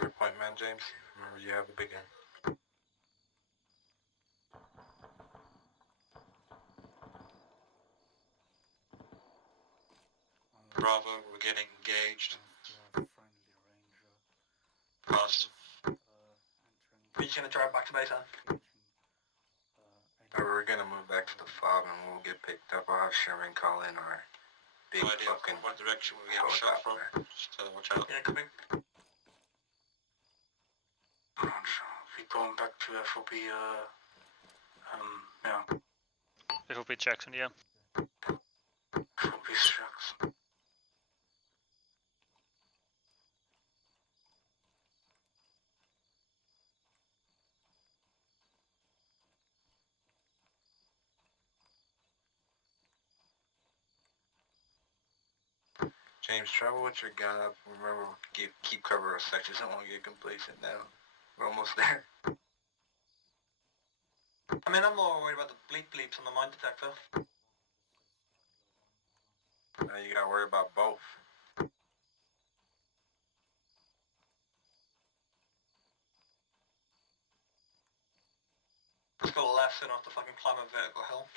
Your point, man, James. Remember, you have a big end. Bravo, we're getting engaged. Cost. We're just gonna drive back to base then. We're gonna move back to the fob and we'll get picked up. I'll have Sherman call in our big No idea fucking... what direction we're getting shot from. Just watch out. Yeah, coming. Roger. We going back to FOB, yeah. FOB Jackson, yeah. FOB Jackson. James, travel with your gun up. Remember, keep cover of sections. Don't want to get complacent now. We're almost there. I mean, I'm more worried about the bleeps on the mine detector. Now you gotta worry about both. Let's go left so I don't have to fucking climb a vertical hill.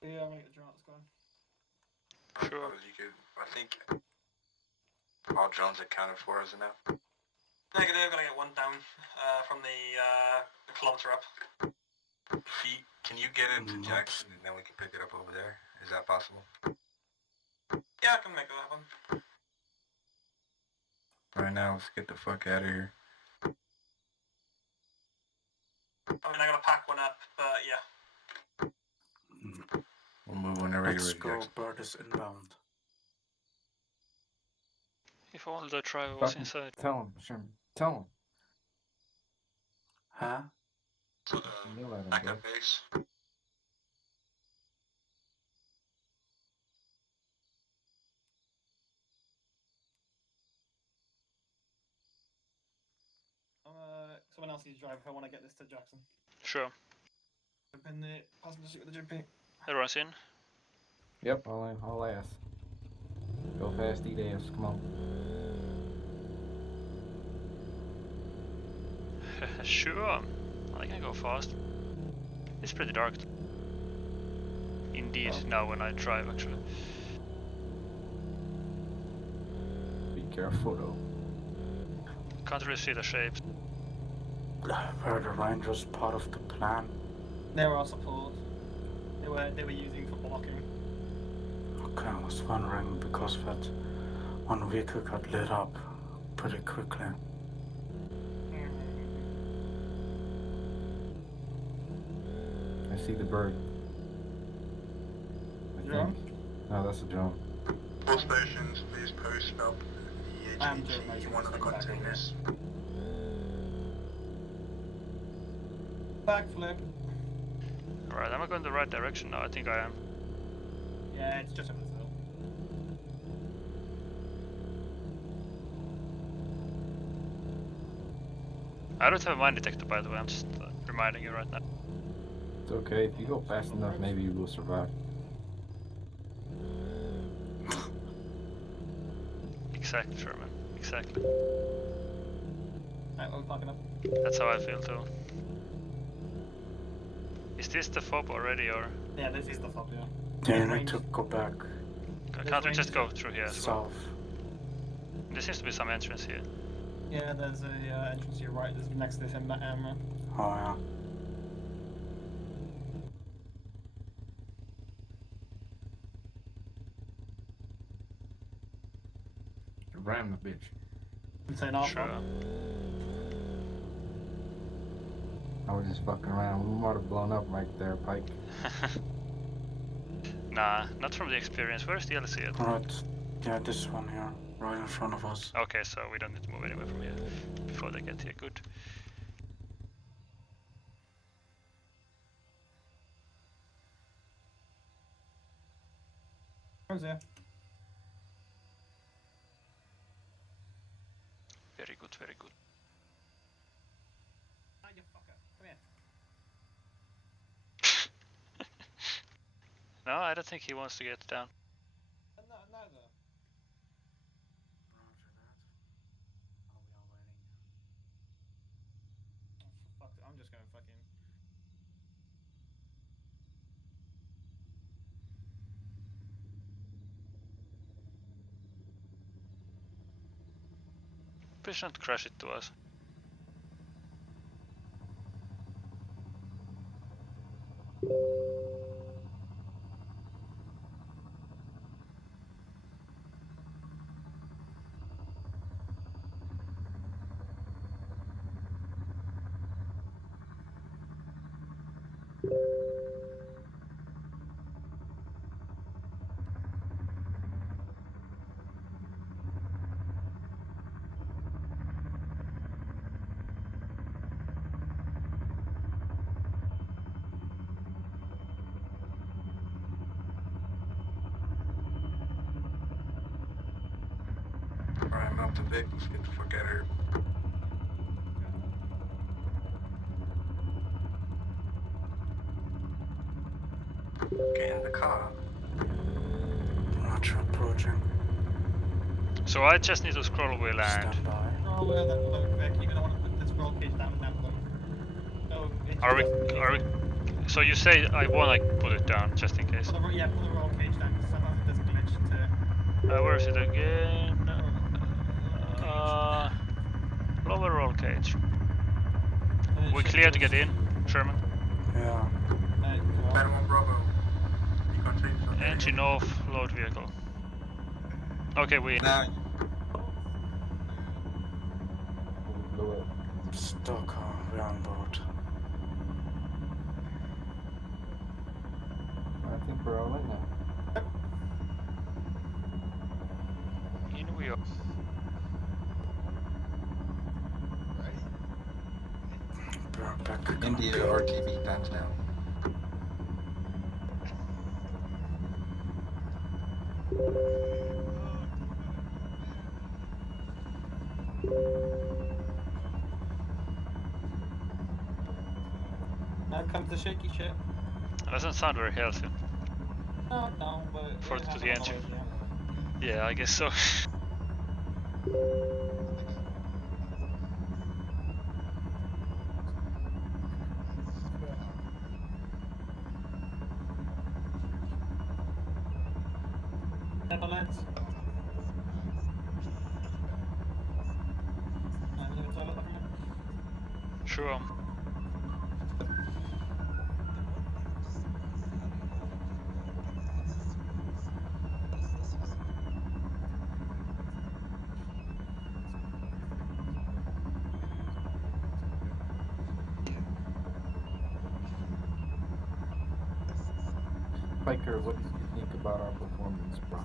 Yeah, I'm gonna get the drones going. Sure. You could, I think all drones accounted for is enough. Negative, gotta get one down from the kilometer up. Can you get into Jackson and then we can pick it up over there? Is that possible? Yeah, I can make that happen. Right now, let's get the fuck out of here. I mean, I gotta pack one up, but yeah. We'll move whenever you're Let's ready, go, Jackson. bird is inbound. If only the driver was Fucking inside. tell him, Sherman. Tell him. Huh? Yell at him, Back bro. up base. Someone else needs to drive if I want to get this to Jackson. Sure. Open the passenger seat with the GP. Everyone's in. Yep, all ass. Go fast, eat ass. Come on. Sure. I can go fast. It's pretty dark. Indeed, now when I drive actually. Be careful though. Can't really see the shapes. Were the Rangers part of the plan? They were our support. They were using for blocking. Okay, I was wondering because that one vehicle got lit up pretty quickly. I see the bird. I Drone? think. No, that's a drone. All stations, please post up the I'm doing my one of the containers. Backflip. Alright, am I going the right direction now? I think I am. Yeah, it's just over the hill. I don't have a mine detector by the way, I'm just reminding you right now. It's okay. If you go fast enough, maybe you will survive. Exactly, Sherman. Exactly. Alright, we're parking up. That's how I feel too. Is this the fob already or? Yeah, this is the fob, yeah. Yeah, you Range. need to go back Can't we just go through here as well? south. There seems to be some entrance here. Yeah, there's a entrance to your right. There's next to this ammo. Oh yeah. Ram the bitch. Insane off. Sure. I was just fucking around. We might have blown up right there, Pike. Nah, not from the experience. Where's the LC at? Right. Yeah, this one here, right in front of us. Okay, so we don't need to move anywhere from here before they get here. Good. Where's there? Very good, very good. Ah, you fucker. Come here. No, I don't think he wants to get down. No, neither. Oh, fuck it. I'm just gonna fucking. Please don't crash it to us. Alright, mount the Vic. Let's get the fuck out of here. Get in the car. Roger, approaching. So I just need to scroll wheel and... Stand by. Oh, well, that low, Vic. You're gonna want to put this roll cage down below. No, Are we... So you say I wanna put it down, just in case. Put the roll cage down, because sometimes it does glitch to... Where is it again? Lower roll cage. We clear to get in, Sherman. Yeah. Madam 1 Bravo. You continue to Engine off, load vehicle. Okay, we. Now, Blow up. Stalker, we're on board. I think we're all in now. In we are. We're back. India RTB thumbs down. Now comes the shaky shit. That doesn't sound very healthy. No, but For it to happened the on engine. way here. Yeah, I guess so. Netherlands. I'm gonna tell it like Sure. Piker, what did you think about our performance, bro?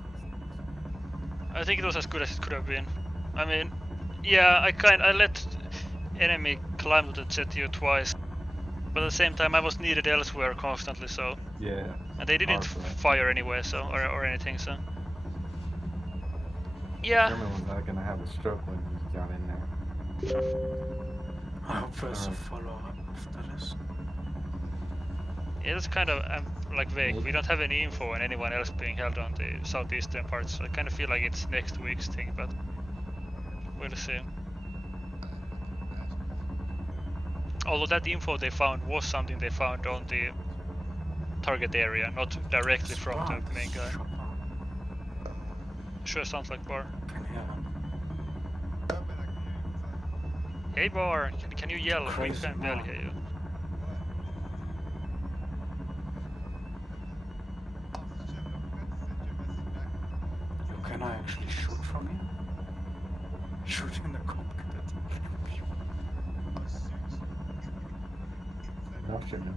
I think it was as good as it could have been. I mean, yeah, I let enemy climb to the ZTO twice, but at the same time I was needed elsewhere constantly, so. Yeah. And they didn't fire anyway, so or anything, so. Yeah. Sherman was not gonna have a stroke when he got in there. I hope there's a follow-up after this. Yeah, it's kind of like vague. We don't have any info on anyone else being held on the southeastern parts, so I kind of feel like it's next week's thing, but we'll see. Although that info they found was something they found on the target area, not directly from the main guy. Sure sounds like Bar. Can hear him. Hey Bar, can you yell? We Crazy can barely hear you. Can I actually shoot from here? Shooting in the cockpit. No, Sherman.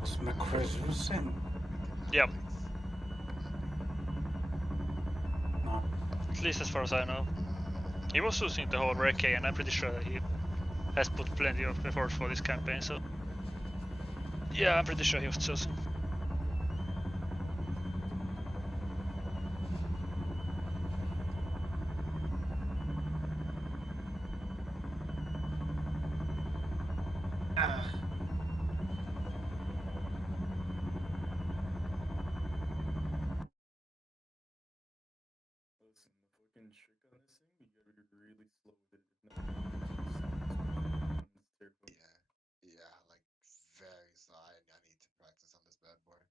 Was McCrezus in? Yep. No. At least as far as I know. He was using the whole recce, and I'm pretty sure that he has put plenty of effort for this campaign, so. Yeah, I'm pretty sure he was chosen. Listen, the fucking trick on this thing, you gotta be really slow with it. If not, it's terrible. Yeah, like very slow. I need to practice on this bad boy.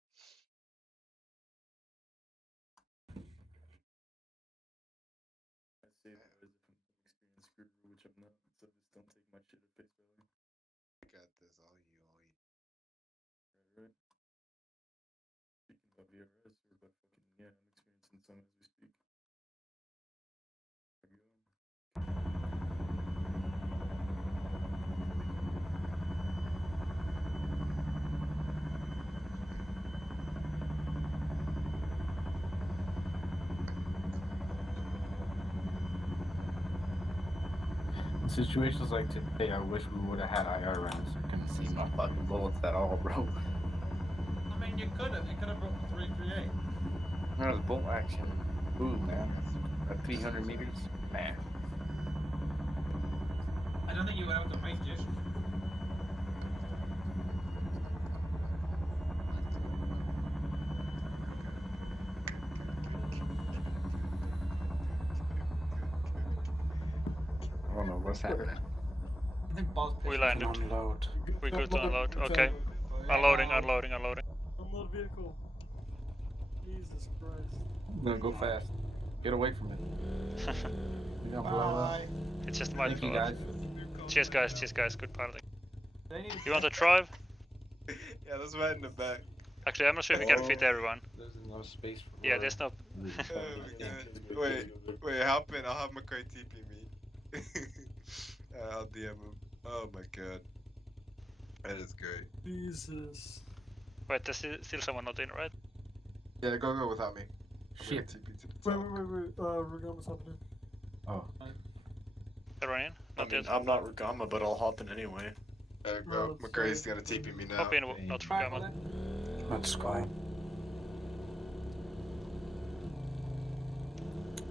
I say that as if I'm an experienced guru, which I'm not, so just don't take my shit at face value. I got this. All you. Right. Speaking about VRS, or about fucking, yeah, I'm experiencing some as we speak. There we go. In situations like today, I wish we would have had IR rounds. I can see my fucking bullets at all, bro. I mean, you could have brought the 338. There's bolt action. Ooh, man. At 300 meters? Man. I don't think you were able to make it. I don't know what's happening. I think Bob's We pissed. landed. Unload. We good to unload. Okay. Unloading, unloading, unloading. Unload vehicle. Jesus Christ. No, go fast. Get away from it. You're gonna blow up. Bye. It just might Thank you, blow up. guys. Cheers guys, cheers guys, good piloting. They need You want to drive? Yeah, let's ride in the back. Actually, I'm not sure if we can fit everyone. There's enough space for Yeah, there's no... Oh my god. Wait, hop in. I'll have McCoy TP me. I'll DM him. Oh my god. That is great. Jesus. Wait, there's still someone not in, right? Yeah, go without me. Shit. TP to the Wait, top. Regama's happening. Oh. Everyone in? I Not mean, yet. I'm not Regama, but I'll hop in anyway. There we go. McCoy's gonna TP me now. Hop in, not Gamma. That's Sky.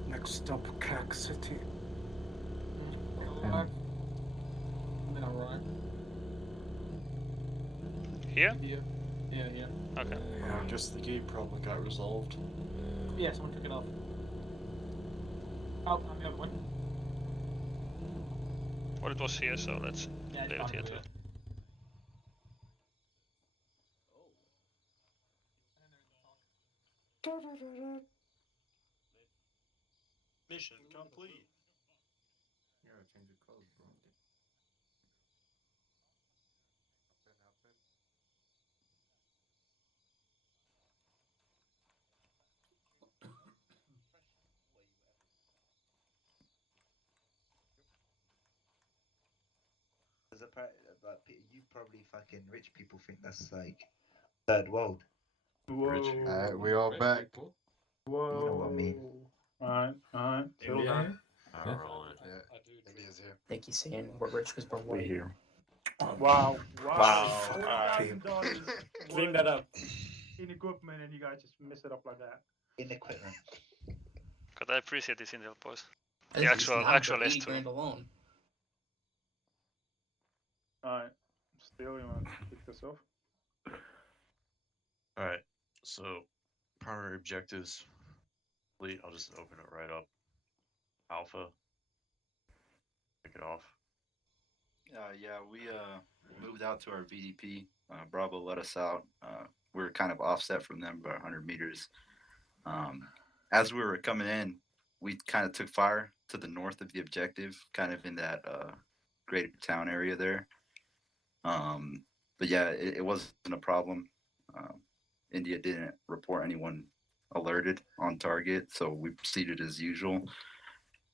Next stop, Cack City. Alright. And then alright. Here? Yeah, yeah. Okay. Yeah, I guess the gate problem got resolved. Yeah, someone took it off. Oh, I'm the other one. Well, it was here, so let's Yeah, it's leave it fine here with too. it. Mission complete. You gotta change your clothes, bro. You probably fucking rich people think that's like third world. Alright, we all back. Whoa. You know what I mean. Alright. India here? Yeah. Rolling. Yeah, India's here. Think he's saying we're rich because we're We white. here. Wow. Clean that up. In equipment and you guys just mess it up like that. In equipment. God, I appreciate this Intel boys. I The think he's not actual about 80 list too. grand alone. Alright. Still, you want to kick this off? Alright, so primary objectives. Fleet, I'll just open it right up. Alpha. Pick it off. Yeah, we moved out to our VDP. Bravo let us out. We're kind of offset from them by 100 meters. As we were coming in, we kind of took fire to the north of the objective, kind of in that greater town area there. But yeah, it wasn't a problem. India didn't report anyone alerted on target, so we proceeded as usual.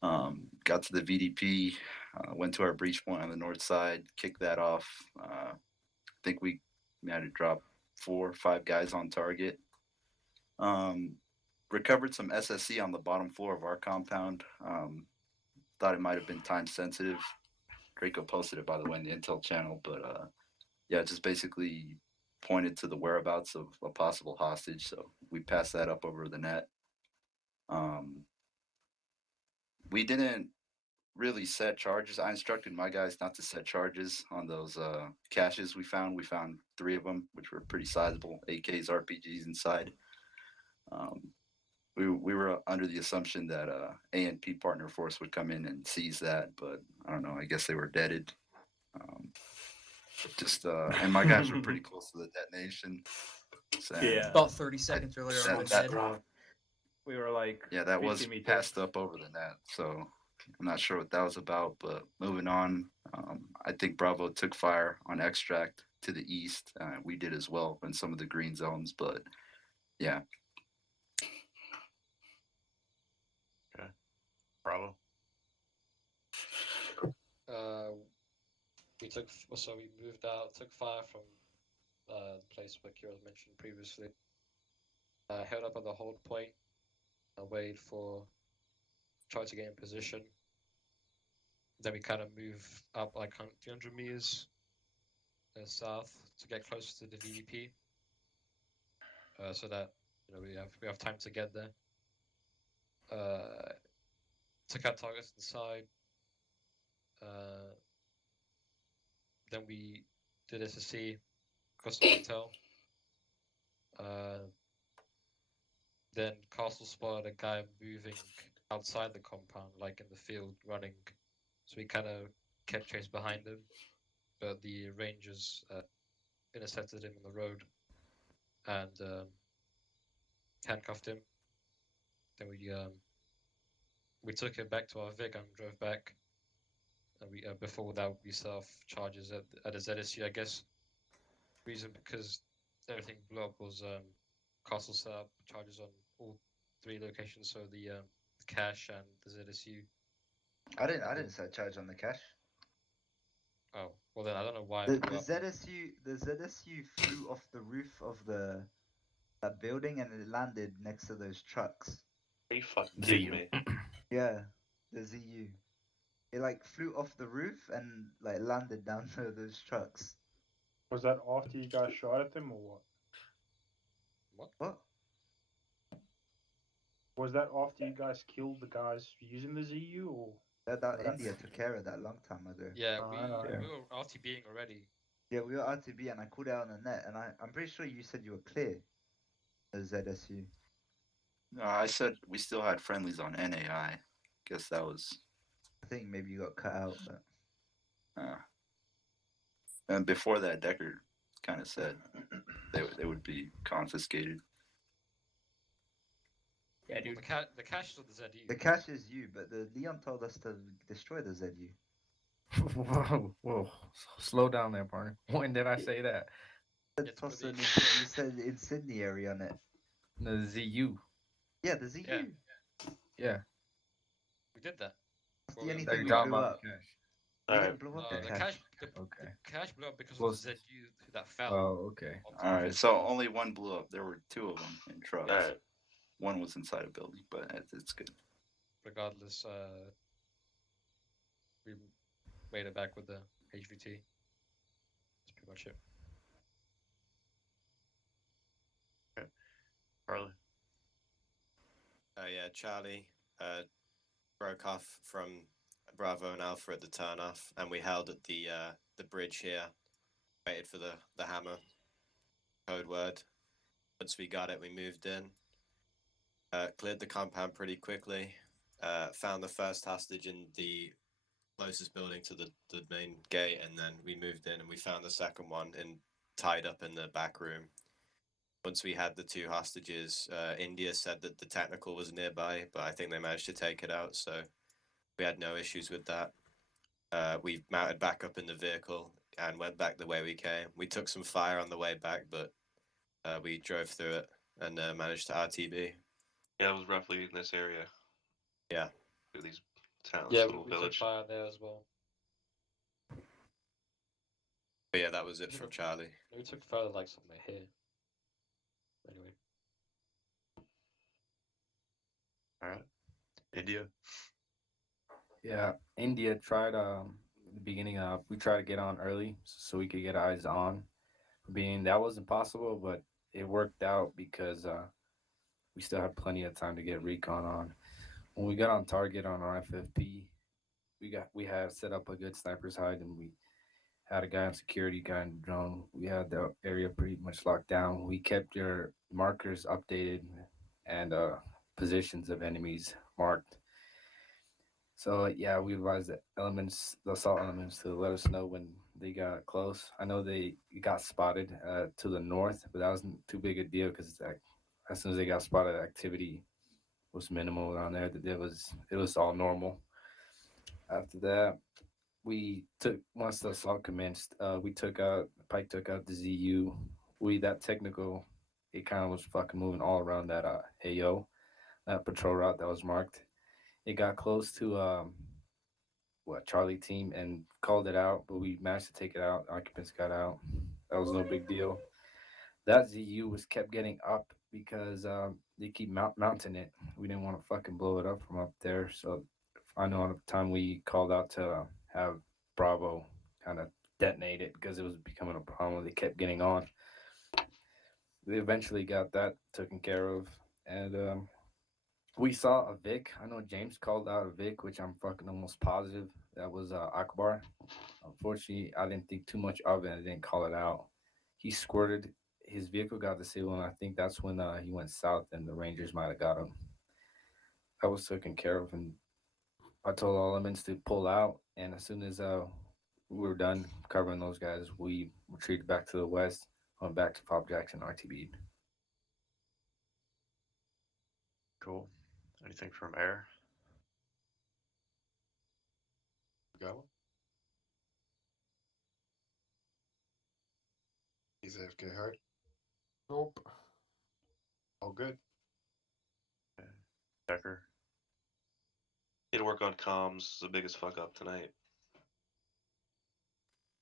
Got to the VDP, went to our breach point on the north side, kicked that off. I think we had to drop 4 or 5 guys on target. Recovered some SSC on the bottom floor of our compound. Thought it might have been time sensitive. Draco posted it, by the way, in the intel channel, but yeah, just basically pointed to the whereabouts of a possible hostage, so we passed that up over the net. We didn't really set charges. I instructed my guys not to set charges on those caches we found. We found 3 of them, which were pretty sizable, AKs, RPGs inside. We were under the assumption that A&P partner force would come in and seize that, but I don't know, I guess they were deaded. And my guys were pretty close to the detonation. So, Yeah. About 30 seconds earlier, I was dead. We were like, yeah, that was 50 meters. passed up over the net. So I'm not sure what that was about, but moving on, I think Bravo took fire on extract to the east. We did as well in some of the green zones, but yeah. Okay. Bravo. We moved out, took fire from the place where Kira mentioned previously. Held up at the hold point, waited for, tried to get in position. Then we kind of move up like 300 meters south to get closer to the VDP, so that we have time to get there. Took out targets inside. Then we did SSC, got some intel. Then Castle spotted a guy moving outside the compound, like in the field, running. So we kind of kept chase behind him, but the Rangers intercepted him on the road and handcuffed him. Then we took him back to our Vic and drove back. And we before that we set off charges at a ZSU, I guess. Reason because everything blew up was Castle set up charges on all 3 locations, so the cache and the ZSU. I didn't set charge on the cache. Oh, well then I don't know why. The ZSU flew off the roof of that building and it landed next to those trucks. Are you fucking kidding me? Yeah, the ZU. It like flew off the roof and like landed down to those trucks. Was that after you guys shot at them or what? What? Was that after you guys killed the guys using the ZU or? That India took care of that long time ago. Yeah, we were RTBing already. Yeah, we were RTB and I called out on the net and I'm pretty sure you said you were clear. The ZSU. No, I said we still had friendlies on NAI. Guess that was. I think maybe you got cut out, but. And before that, Decker kind of said they would be confiscated. Yeah, dude. The cache is of the ZU. The cache is you, but the Leon told us to destroy the ZU. Whoa. Slow down there, partner. When did I say that? You said incendiary on it. The ZU. Yeah, the ZU. Yeah. We did that. That's the only thing we blew up. We didn't blow up the cache. The cache blew up because of the ZU that fell. Oh, okay. Alright, so only one blew up. There were 2 of them in trucks. One was inside a building, but it's good. Regardless, we made it back with the HVT. That's pretty much it. Okay. Charlie. Yeah, Charlie broke off from Bravo and Alpha at the turnoff, and we held at the bridge here, waited for the hammer code word. Once we got it, we moved in, cleared the compound pretty quickly, found the first hostage in the closest building to the main gate, and then we moved in and we found the second one tied up in the back room. Once we had the 2 hostages, India said that the technical was nearby, but I think they managed to take it out, so we had no issues with that. We mounted back up in the vehicle and went back the way we came. We took some fire on the way back, but we drove through it and managed to RTB. Yeah, it was roughly in this area. Yeah. Through these towns, Yeah, little we village. took fire there as well. But yeah, that was it from Charlie. We took fire like somewhere here. Anyway. Alright. India. Yeah, India tried the beginning of we tried to get on early so we could get eyes on. That wasn't possible, but it worked out because we still had plenty of time to get recon on. When we got on target on our FFP, we had set up a good sniper's hide and we had a guy on security, guy on drone. We had the area pretty much locked down. We kept your markers updated and positions of enemies marked. So yeah, we advised the assault elements to let us know when they got close. I know they got spotted to the north, but that wasn't too big a deal because as soon as they got spotted, activity was minimal around there. It was all normal. After that, once the assault commenced, Pike took out the ZU. That technical, it kind of was fucking moving all around that AO, that patrol route that was marked. It got close to Charlie team and called it out, but we managed to take it out. Occupants got out. That was no big deal. That ZU was kept getting up because they keep mounting it. We didn't want to fucking blow it up from up there. So I know at the time we called out to have Bravo kind of detonate it because it was becoming a problem. They kept getting on. We eventually got that taken care of, and we saw a Vic. I know James called out a Vic, which I'm fucking almost positive that was Akbar. Unfortunately, I didn't think too much of it. I didn't call it out. He squirted. His vehicle got disabled, and I think that's when he went south, and the Rangers might have got him. That was taken care of, and I told all elements to pull out. And as soon as we were done covering those guys, we retreated back to the west, went back to Pop Jackson RTB. Cool. Anything from air? Got one? He's AFK hard. Nope. All good. Okay. Decker. Need to work on comms. The biggest fuck up tonight.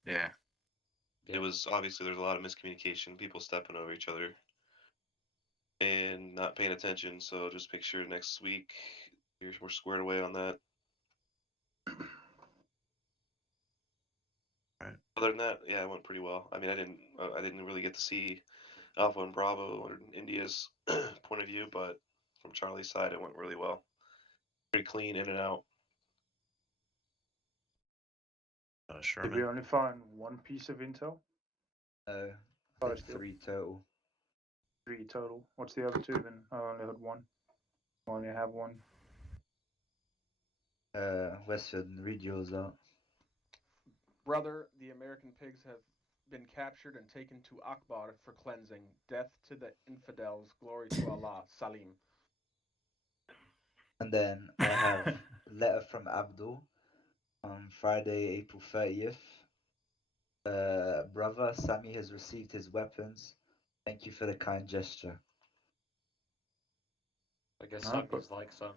Yeah. It was obviously there's a lot of miscommunication, people stepping over each other, and not paying attention. So just make sure next week we're squared away on that. Right. Other than that, yeah, it went pretty well. I mean, I didn't really get to see Alpha and Bravo or India's point of view, but from Charlie's side, it went really well. Pretty clean in and out. Did Sherman. we only find one piece of intel? No, Oh, I think still 3 total. 3 total. What's the other 2 then? I only heard 1. I only have 1. Westford, read yours out. Brother, the American pigs have been captured and taken to Akbar for cleansing. Death to the infidels, glory to Allah. Salim. And then I have a letter from Abdul on Friday, April 30th. Brother, Sammy has received his weapons. Thank you for the kind gesture. I guess Ah, Sammy's like some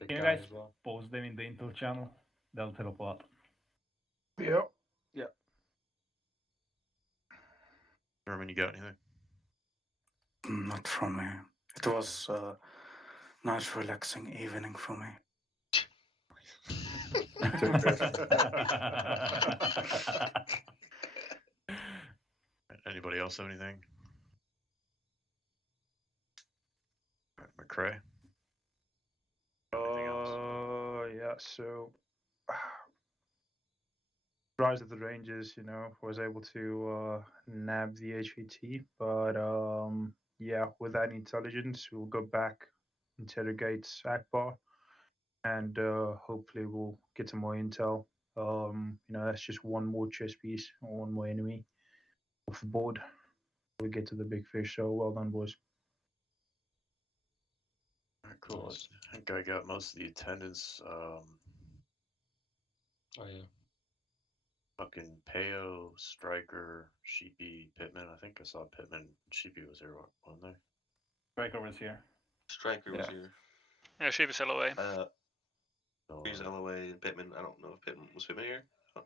big Can you guy guys as well. post them in the intel channel? That'll help a lot. Yep. Yeah. Sherman, you got anything? Not from me. It was a nice, relaxing evening for me. Anybody else have anything? McCrae? Yeah, so Rise of the Rangers, was able to nab the HVT, but yeah, with that intelligence, we'll go back, interrogate Akbar, and hopefully we'll get some more intel. That's just one more chess piece, or one more enemy off the board. We get to the big fish, so well done, boys. Alright, cool. I think I got most of the attendance. Oh yeah. Fucking Peo, Striker, Sheepy, Pittman. I think I saw Pittman. Sheepy was here, wasn't they? Striker was here. Striker was here. Yeah, Sheepy's LOA. He's LOA and Pittman. I don't know if Pittman was here. Oh.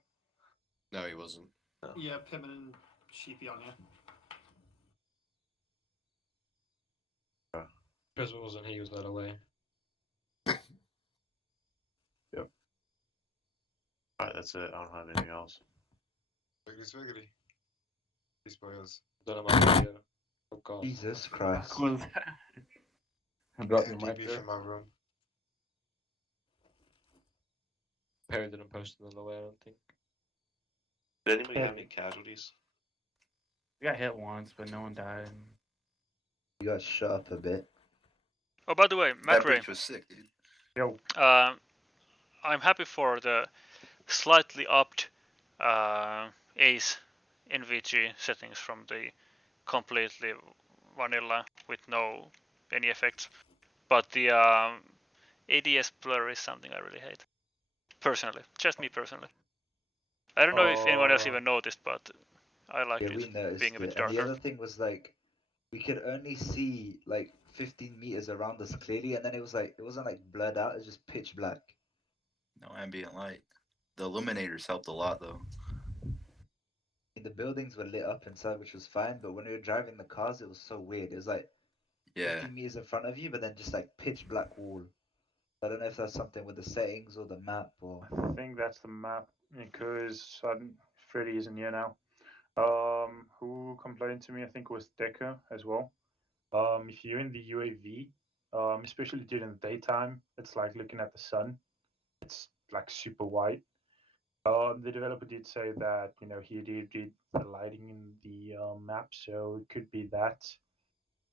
No, he wasn't. No. Yeah, Pittman and Sheepy on here. Prism wasn't he was LOA. Yep. Alright, that's it. I don't have anything else. Swiggity swiggity. Peace, boys. Don't know my video. Oh god. Jesus Christ. I dropped your DB mic there. from my room. Perry didn't post it on the way, I don't think. Did anybody have any casualties? We got hit once, but no one died. You got shut up a bit. Oh, by the way, That McRae. bitch was sick, dude. Yo. I'm happy for the slightly upped Ace in VG settings from the completely vanilla with no any effects. But the ADS blur is something I really hate. Personally, just me personally. I don't know if anyone else even noticed, but I like Yeah, we it noticed being a bit it. And the darker. other thing was like, we could only see like 15 meters around us clearly, and then it wasn't like blurred out. It was just pitch black. No ambient light. The illuminators helped a lot, though. The buildings were lit up inside, which was fine, but when we were driving the cars, it was so weird. It was like Yeah. 15 meters in front of you, but then just like pitch black wall. I don't know if that's something with the settings or the map or. I think that's the map, because Freddy isn't here now. Who complained to me? I think it was Decker as well. If you're in the UAV, especially during the daytime, it's like looking at the sun. It's like super white. The developer did say that he did read the lighting in the map, so it could be that.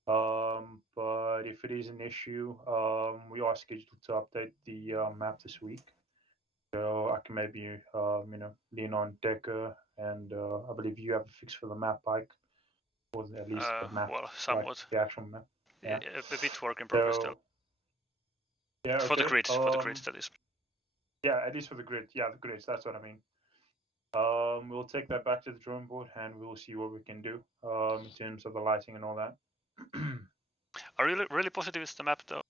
But if it is an issue, we are scheduled to update the map this week. So I can maybe lean on Decker, and I believe you have a fix for the map, Pike, or at least the map, well, like somewhat. the actual map. Yeah, a bit work in progress still. Yeah, For the okay. grids, for the grids, that is. Yeah, at least for the grid. Yeah, the grids. That's what I mean. We'll take that back to the drawing board, and we'll see what we can do in terms of the lighting and all that. Are you really positive it's the map though?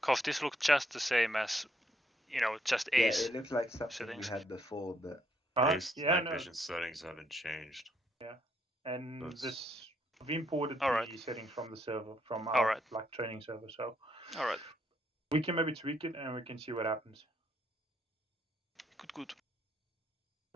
Cause this looked just the same as, just Ace. Yeah, it looks like something settings. we had before, but Ace yeah, night no. vision settings haven't changed. Yeah, and That's... we imported the settings from the server, from our like training server. So all right, we can maybe tweak it, and we can see what happens. Good.